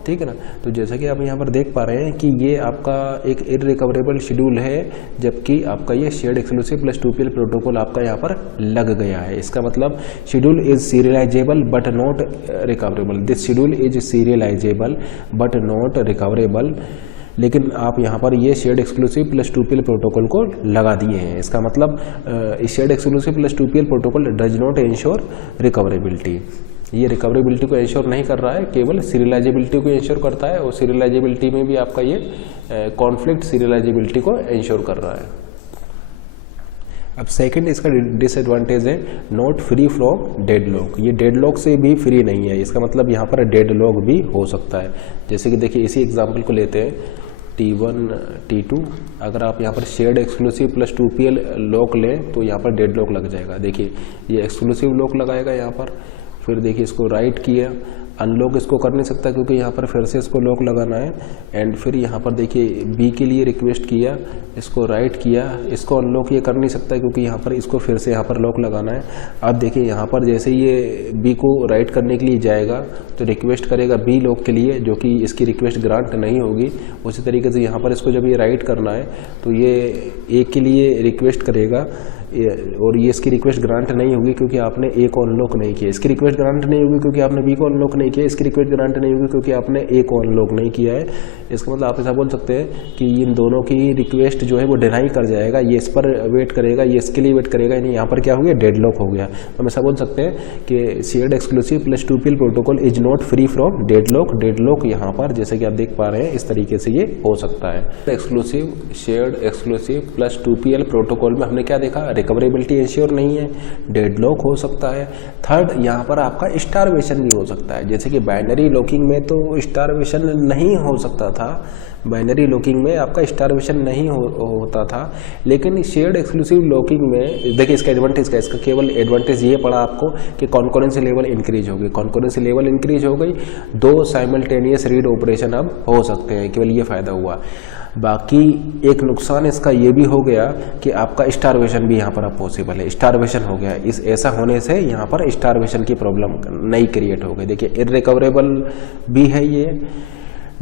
ठीक है ना। तो जैसा कि आप यहाँ पर देख पा रहे हैं कि ये आपका एक इररिकवरेबल शेड्यूल है, जबकि आपका ये shared exclusive plus 2PL protocol आपका यहाँ पर लग गया है। इसका मतलब schedule is serialisable but not recoverable. This schedule is serialisable but not recoverable. लेकिन आप यहाँ पर ये shared exclusive plus 2PL protocol को लगा दिए हैं। इसका मतलब shared exclusive plus 2PL protocol does not ensure recoverability. ये रिकवरेबिलिटी को इंश्योर नहीं कर रहा है, केवल सीरियलाइजेबिलिटी को इंश्योर करता है। और सीरियलाइजेबिलिटी में भी आपका ये कॉन्फ्लिक्ट सीरियलाइजेबिलिटी को इंश्योर कर रहा है। अब सेकंड इसका डिसएडवांटेज है नॉट फ्री फ्रॉम डेडलॉक। ये डेडलॉक से भी फ्री नहीं है। इसका मतलब यहाँ पर डेडलॉक भी हो सकता है। जैसे कि देखिए इसी एग्जाम्पल को लेते हैं, T1 T2। अगर आप यहाँ पर shared exclusive plus 2PL lock लें तो यहाँ पर डेडलॉक लग जाएगा। देखिए ये एक्सक्लूसिव लॉक लगाएगा यहाँ पर, फिर देखिए इसको राइट किया, अनलॉक इसको कर नहीं सकता क्योंकि यहाँ पर फिर से इसको लॉक लगाना है। एंड फिर यहाँ पर देखिए बी के लिए रिक्वेस्ट किया, इसको राइट किया, इसको अनलॉक ये कर नहीं सकता क्योंकि यहाँ पर इसको फिर से यहाँ पर लॉक लगाना है। अब देखिए यहाँ पर जैसे ये बी को राइट करने के लिए जाएगा तो रिक्वेस्ट करेगा बी लॉक के लिए, जो कि इसकी रिक्वेस्ट ग्रांट नहीं होगी। उसी तरीके से यहाँ पर इसको जब ये राइट करना है तो ये ए के लिए रिक्वेस्ट करेगा और ये इसकी रिक्वेस्ट ग्रांट नहीं होगी क्योंकि आपने ए को अनलॉक नहीं किया। इसकी रिक्वेस्ट ग्रांट नहीं होगी क्योंकि आपने बी को अनलॉक नहीं किया। इसकी रिक्वेस्ट ग्रांट नहीं होगी क्योंकि आपने ए को अनलॉक नहीं किया है। इसका मतलब आप ऐसा बोल सकते हैं कि इन दोनों की रिक्वेस्ट जो है वो डिनाई कर जाएगा। ये इस पर वेट करेगा, ये इसके लिए वेट करेगा, यानी यहाँ पर क्या हो गया, डेडलॉक हो गया। तो हम ऐसा बोल सकते हैं कि shared exclusive plus 2PL protocol is not free from deadlock. Deadlock यहाँ पर जैसे कि आप देख पा रहे हैं इस तरीके से ये हो सकता है। Exclusive shared exclusive plus 2PL protocol में हमने क्या देखा, रिकवरेबिलिटी इंश्योर नहीं है, डेडलॉक हो सकता है। थर्ड, यहाँ पर आपका स्टारवेशन भी हो सकता है। जैसे कि बाइनरी लॉकिंग में तो स्टारवेशन नहीं हो सकता था, बाइनरी लॉकिंग में आपका स्टारवेशन नहीं होता था, लेकिन शेयर्ड एक्सक्लूसिव लॉकिंग में देखिए इसका एडवांटेज क्या है। इसका केवल एडवांटेज ये पड़ा आपको कि कॉन्करेंसी लेवल इंक्रीज हो गई। कॉन्करेंसी लेवल इंक्रीज हो गई, 2 साइमल्टेनियस रीड ऑपरेशन अब हो सकते हैं, केवल ये फायदा हुआ। बाकी एक नुकसान इसका ये भी हो गया कि आपका स्टारवेशन भी यहाँ पर अब पॉसिबल है। स्टारवेशन हो गया, इस ऐसा होने से यहाँ पर स्टारवेशन की प्रॉब्लम नई क्रिएट हो गई। देखिए इररिकवरेबल भी है ये,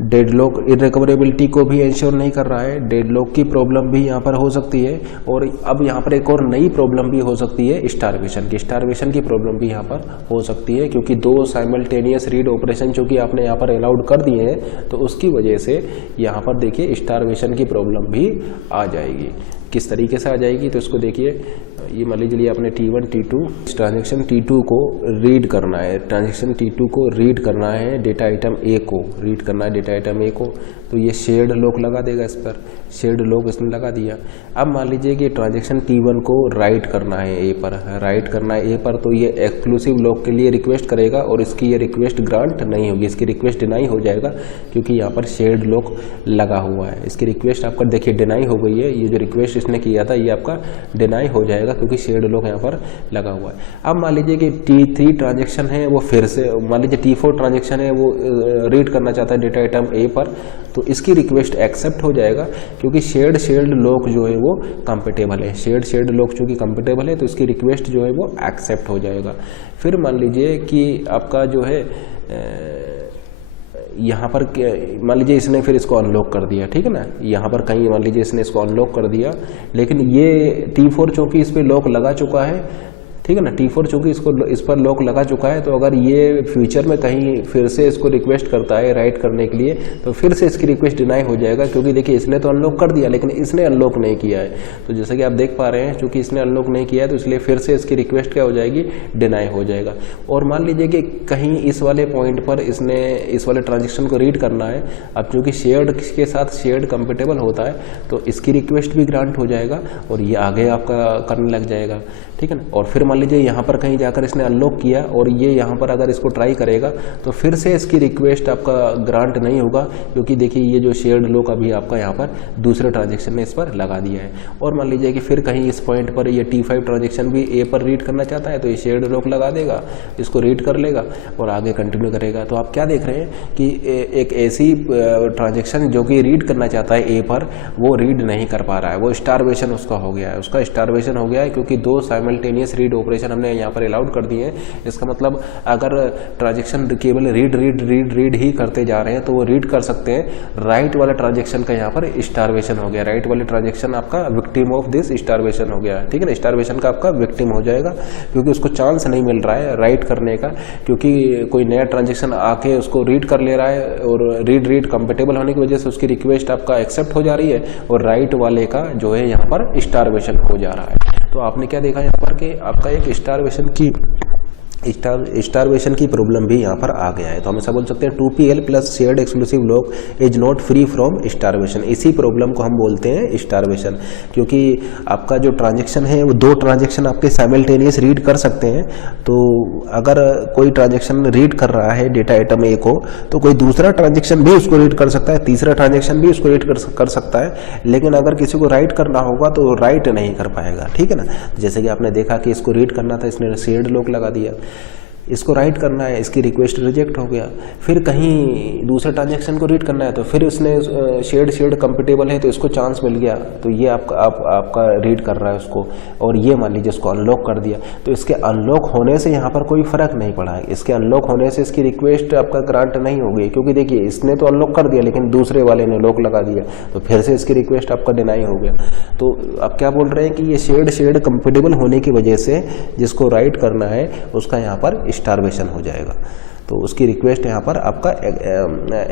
डेडलॉक इररिकवरेबिलिटी को भी इंश्योर नहीं कर रहा है, डेडलॉक की प्रॉब्लम भी यहाँ पर हो सकती है। और अब यहाँ पर एक और नई प्रॉब्लम भी हो सकती है स्टारवेशन की प्रॉब्लम भी यहाँ पर हो सकती है, क्योंकि 2 साइमल्टेनियस रीड ऑपरेशन जो कि आपने यहाँ पर अलाउड कर दिए हैं, तो उसकी वजह से यहाँ पर देखिए स्टारवेशन की प्रॉब्लम भी आ जाएगी। किस तरीके से आ जाएगी तो इसको देखिए, ये मान लीजिए आपने T1 T2 ट्रांजेक्शन T2 को रीड करना है, ट्रांजेक्शन T2 को रीड करना है, डेटा आइटम A को रीड करना है, डेटा आइटम A को, तो ये शेयर्ड लॉक लगा देगा इस पर, शेयर्ड लॉक इसने लगा दिया। अब मान लीजिए कि ट्रांजेक्शन T1 को राइट करना है A पर, राइट करना है A पर, तो ये एक्सक्लूसिव लॉक के लिए रिक्वेस्ट करेगा और इसकी ये रिक्वेस्ट ग्रांट नहीं होगी, इसकी रिक्वेस्ट डिनाई हो जाएगा क्योंकि यहाँ पर शेयर्ड लॉक लगा हुआ है। इसकी रिक्वेस्ट आपका देखिए डिनाई हो गई है, ये जो रिक्वेस्ट इसने किया था ये आपका डिनाई हो जाएगा क्योंकि शेयर्ड लॉक यहाँ पर लगा हुआ है। अब मान लीजिए कि T3 ट्रांजेक्शन है, वो फिर से मान लीजिए T4 ट्रांजेक्शन है, वो रीड करना चाहता है डेटा आइटम A पर, तो इसकी रिक्वेस्ट एक्सेप्ट हो जाएगा क्योंकि शेयर्ड लॉक जो है वो कंपेटेबल है। शेयर्ड लॉक चूँकि कंपेटेबल है तो इसकी रिक्वेस्ट जो है वो एक्सेप्ट हो जाएगा। फिर मान लीजिए कि आपका जो है यहाँ पर मान लीजिए इसने फिर इसको अनलॉक कर दिया, ठीक है ना, यहाँ पर कहीं मान लीजिए इसने इसको अनलॉक कर दिया, लेकिन ये T4 चूँकि इस पर लॉक लगा चुका है, ठीक है ना, T4 चूँकि इस पर लॉक लगा चुका है, तो अगर ये फ्यूचर में कहीं फिर से इसको रिक्वेस्ट करता है राइट करने के लिए तो फिर से इसकी रिक्वेस्ट डिनाई हो जाएगा क्योंकि देखिए इसने तो अनलॉक कर दिया लेकिन इसने अनलॉक नहीं किया है। तो जैसे कि आप देख पा रहे हैं क्योंकि इसने अनलॉक नहीं किया है तो इसलिए फिर से इसकी रिक्वेस्ट क्या हो जाएगी, डिनाई हो जाएगा। और मान लीजिए कि कहीं इस वाले पॉइंट पर इसने इस वाले ट्रांजेक्शन को रीड करना है, अब चूँकि शेयर्ड के साथ शेयर्ड कंपेटेबल होता है तो इसकी रिक्वेस्ट भी ग्रांट हो जाएगा और ये आगे आपका करने लग जाएगा, ठीक है ना। और फिर मान लीजिए यहाँ पर कहीं जाकर इसने अनलॉक किया और ये यहाँ पर अगर इसको ट्राई करेगा तो फिर से इसकी रिक्वेस्ट आपका ग्रांट नहीं होगा क्योंकि देखिए ये जो शेयर्ड लॉक अभी आपका यहाँ पर दूसरे ट्रांजेक्शन ने इस पर लगा दिया है। और मान लीजिए कि फिर कहीं इस पॉइंट पर ये T5 ट्रांजेक्शन भी A पर रीड करना चाहता है तो ये शेयर्ड लॉक लगा देगा, इसको रीड कर लेगा और आगे कंटिन्यू करेगा। तो आप क्या देख रहे हैं कि एक ऐसी ट्रांजेक्शन जो कि रीड करना चाहता है A पर, वो रीड नहीं कर पा रहा है, वो स्टारवेशन उसका हो गया है, उसका स्टारवेशन हो गया है क्योंकि 2 साइमल्टेनियस रीड ऑपरेशन हमने यहाँ पर अलाउड कर दिए हैं। इसका मतलब अगर ट्रांजेक्शन केवल रीड ही करते जा रहे हैं तो वो रीड कर सकते हैं। राइट वाले ट्रांजेक्शन का यहाँ पर स्टारवेशन हो गया, राइट वाले ट्रांजेक्शन आपका विक्टिम ऑफ दिस स्टारवेशन हो गया, ठीक है ना, स्टारवेशन का आपका विक्टिम हो जाएगा क्योंकि उसको चांस नहीं मिल रहा है राइट करने का, क्योंकि कोई नया ट्रांजेक्शन आके उसको रीड कर ले रहा है और रीड कंपेटेबल होने की वजह से उसकी रिक्वेस्ट आपका एक्सेप्ट हो जा रही है और राइट वाले का जो है यहाँ पर स्टारवेशन हो जा रहा है। तो आपने क्या देखा यहाँ पर कि आपका एक स्टारवेशन की प्रॉब्लम भी यहाँ पर आ गया है। तो हम ऐसा बोल सकते हैं 2PL plus shared exclusive lock is not free from starvation. इसी प्रॉब्लम को हम बोलते हैं स्टारवेशन, क्योंकि आपका जो ट्रांजेक्शन है वो 2 ट्रांजेक्शन आपके साइमल्टेनियस रीड कर सकते हैं। तो अगर कोई ट्रांजेक्शन रीड कर रहा है डेटा आइटम A को तो कोई दूसरा ट्रांजेक्शन भी उसको रीड कर सकता है, तीसरा ट्रांजेक्शन भी उसको रीड कर सकता है, लेकिन अगर किसी को राइट करना होगा तो राइट नहीं कर पाएगा, ठीक है ना। जैसे कि आपने देखा कि इसको रीड करना था, इसने शेयर्ड लॉक लगा दिया। इसको राइट करना है, इसकी रिक्वेस्ट रिजेक्ट हो गया, फिर कहीं दूसरे ट्रांजेक्शन को रीड करना है तो फिर उसने शेयर्ड कंपेटेबल है तो इसको चांस मिल गया, तो ये आपका रीड कर रहा है उसको, और ये मान लीजिए इसको अनलॉक कर दिया, तो इसके अनलॉक होने से यहाँ पर कोई फर्क नहीं पड़ा है। इसके अनलॉक होने से इसकी रिक्वेस्ट आपका ग्रांट नहीं हो गई, क्योंकि देखिए इसने तो अनलॉक कर दिया लेकिन दूसरे वाले ने लॉक लगा दिया, तो फिर से इसकी रिक्वेस्ट आपका डिनाई हो गया। तो आप क्या बोल रहे हैं कि ये शेयर्ड कंपेटेबल होने की वजह से जिसको राइट करना है उसका यहाँ पर स्टारवेशन हो जाएगा, तो उसकी रिक्वेस्ट यहाँ पर आपका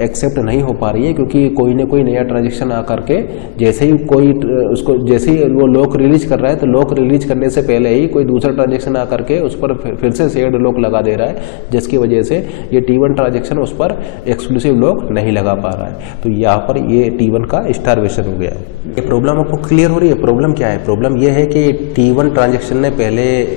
एक्सेप्ट नहीं हो पा रही है, क्योंकि कोई ना कोई नया ट्रांजेक्शन आ करके जैसे ही वो लॉक रिलीज कर रहा है, तो लॉक रिलीज करने से पहले ही कोई दूसरा ट्रांजेक्शन आ करके उस पर फिर से शेयर्ड लॉक लगा दे रहा है, जिसकी वजह से ये T1 ट्रांजेक्शन उस पर एक्सक्लूसिव लॉक नहीं लगा पा रहा है, तो यहाँ पर ये T1 का स्टारवेशन हो गया। ये प्रॉब्लम आपको क्लियर हो रही है? प्रॉब्लम क्या है? प्रॉब्लम ये है कि T1 ट्रांजेक्शन ने पहले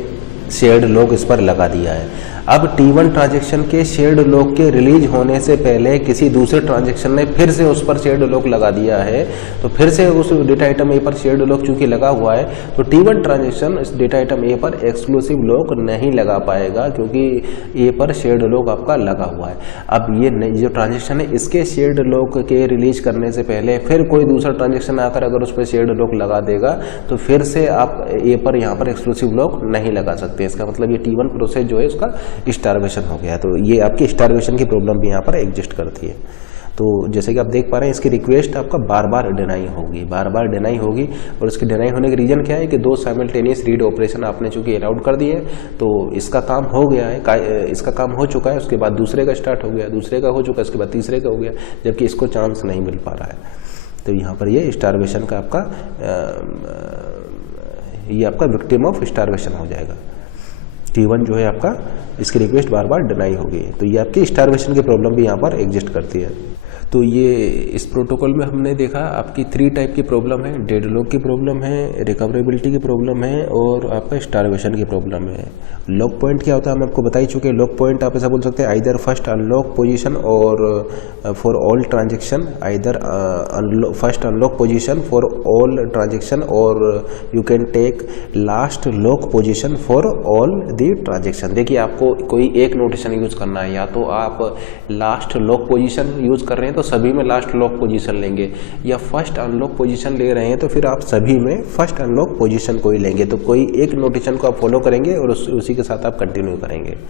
शेयर्ड लॉक इस पर लगा दिया है। अब T1 ट्रांजेक्शन के शेयर्ड लॉक के रिलीज होने से पहले किसी दूसरे ट्रांजेक्शन ने फिर से उस पर शेयर्ड लॉक लगा दिया है, तो फिर से उस डेटा आइटम ए पर शेयर्ड लॉक चूंकि लगा हुआ है, तो T1 ट्रांजेक्शन इस डेटा आइटम ए पर एक्सक्लूसिव लॉक नहीं लगा पाएगा, क्योंकि ए पर शेयर्ड लॉक आपका लगा हुआ है। अब ये जो ट्रांजेक्शन है इसके शेयर्ड लॉक के रिलीज करने से पहले फिर कोई दूसरा ट्रांजेक्शन आकर अगर उस पर शेयर्ड लॉक लगा देगा, तो फिर से आप ए पर यहाँ पर एक्सक्लूसिव लॉक नहीं लगा सकते। इसका मतलब ये T1 प्रोसेस जो है उसका स्टारवेशन हो गया, तो ये आपकी स्टारवेशन की प्रॉब्लम भी यहाँ पर एग्जिस्ट करती है। तो जैसे कि आप देख पा रहे हैं इसकी रिक्वेस्ट आपका बार बार डिनाई होगी, और इसके डिनाई होने का रीज़न क्या है कि दो साइमल्टेनियस रीड ऑपरेशन आपने चूंकि अलाउड कर दिए, तो इसका काम हो गया है, इसका काम हो चुका है, उसके बाद दूसरे का स्टार्ट हो गया, दूसरे का हो चुका है, उसके बाद तीसरे का हो गया, जबकि इसको चांस नहीं मिल पा रहा है। तो यहाँ पर ये स्टारवेशन का आपका विक्टिम ऑफ स्टारवेशन हो जाएगा। T1 जो है आपका इसकी रिक्वेस्ट बार बार डिनाई होगी, तो ये आपकी स्टारवेशन की प्रॉब्लम भी यहाँ पर एग्जिस्ट करती है। तो ये इस प्रोटोकॉल में हमने देखा आपकी 3 टाइप की प्रॉब्लम है, डेडलॉक की प्रॉब्लम है, रिकवरेबिलिटी की प्रॉब्लम है, और आपका स्टारवेशन की प्रॉब्लम है। लॉक पॉइंट क्या होता है हम आपको बता ही चुके हैं। लॉक पॉइंट आप ऐसा बोल सकते हैं आइदर फर्स्ट अनलॉक पोजीशन और for all transaction, either first unlock position for all transaction, और you can take last lock position for all the transaction. देखिए आपको कोई एक नोटेशन यूज करना है, या तो आप लास्ट लॉक पोजीशन यूज कर रहे हैं तो सभी में लास्ट लॉक पोजीशन लेंगे, या फर्स्ट अनलॉक पोजीशन ले रहे हैं तो फिर आप सभी में फर्स्ट अनलॉक पोजीशन को ही लेंगे। तो कोई एक नोटेशन को आप फॉलो करेंगे और उसी के साथ आप कंटिन्यू करेंगे।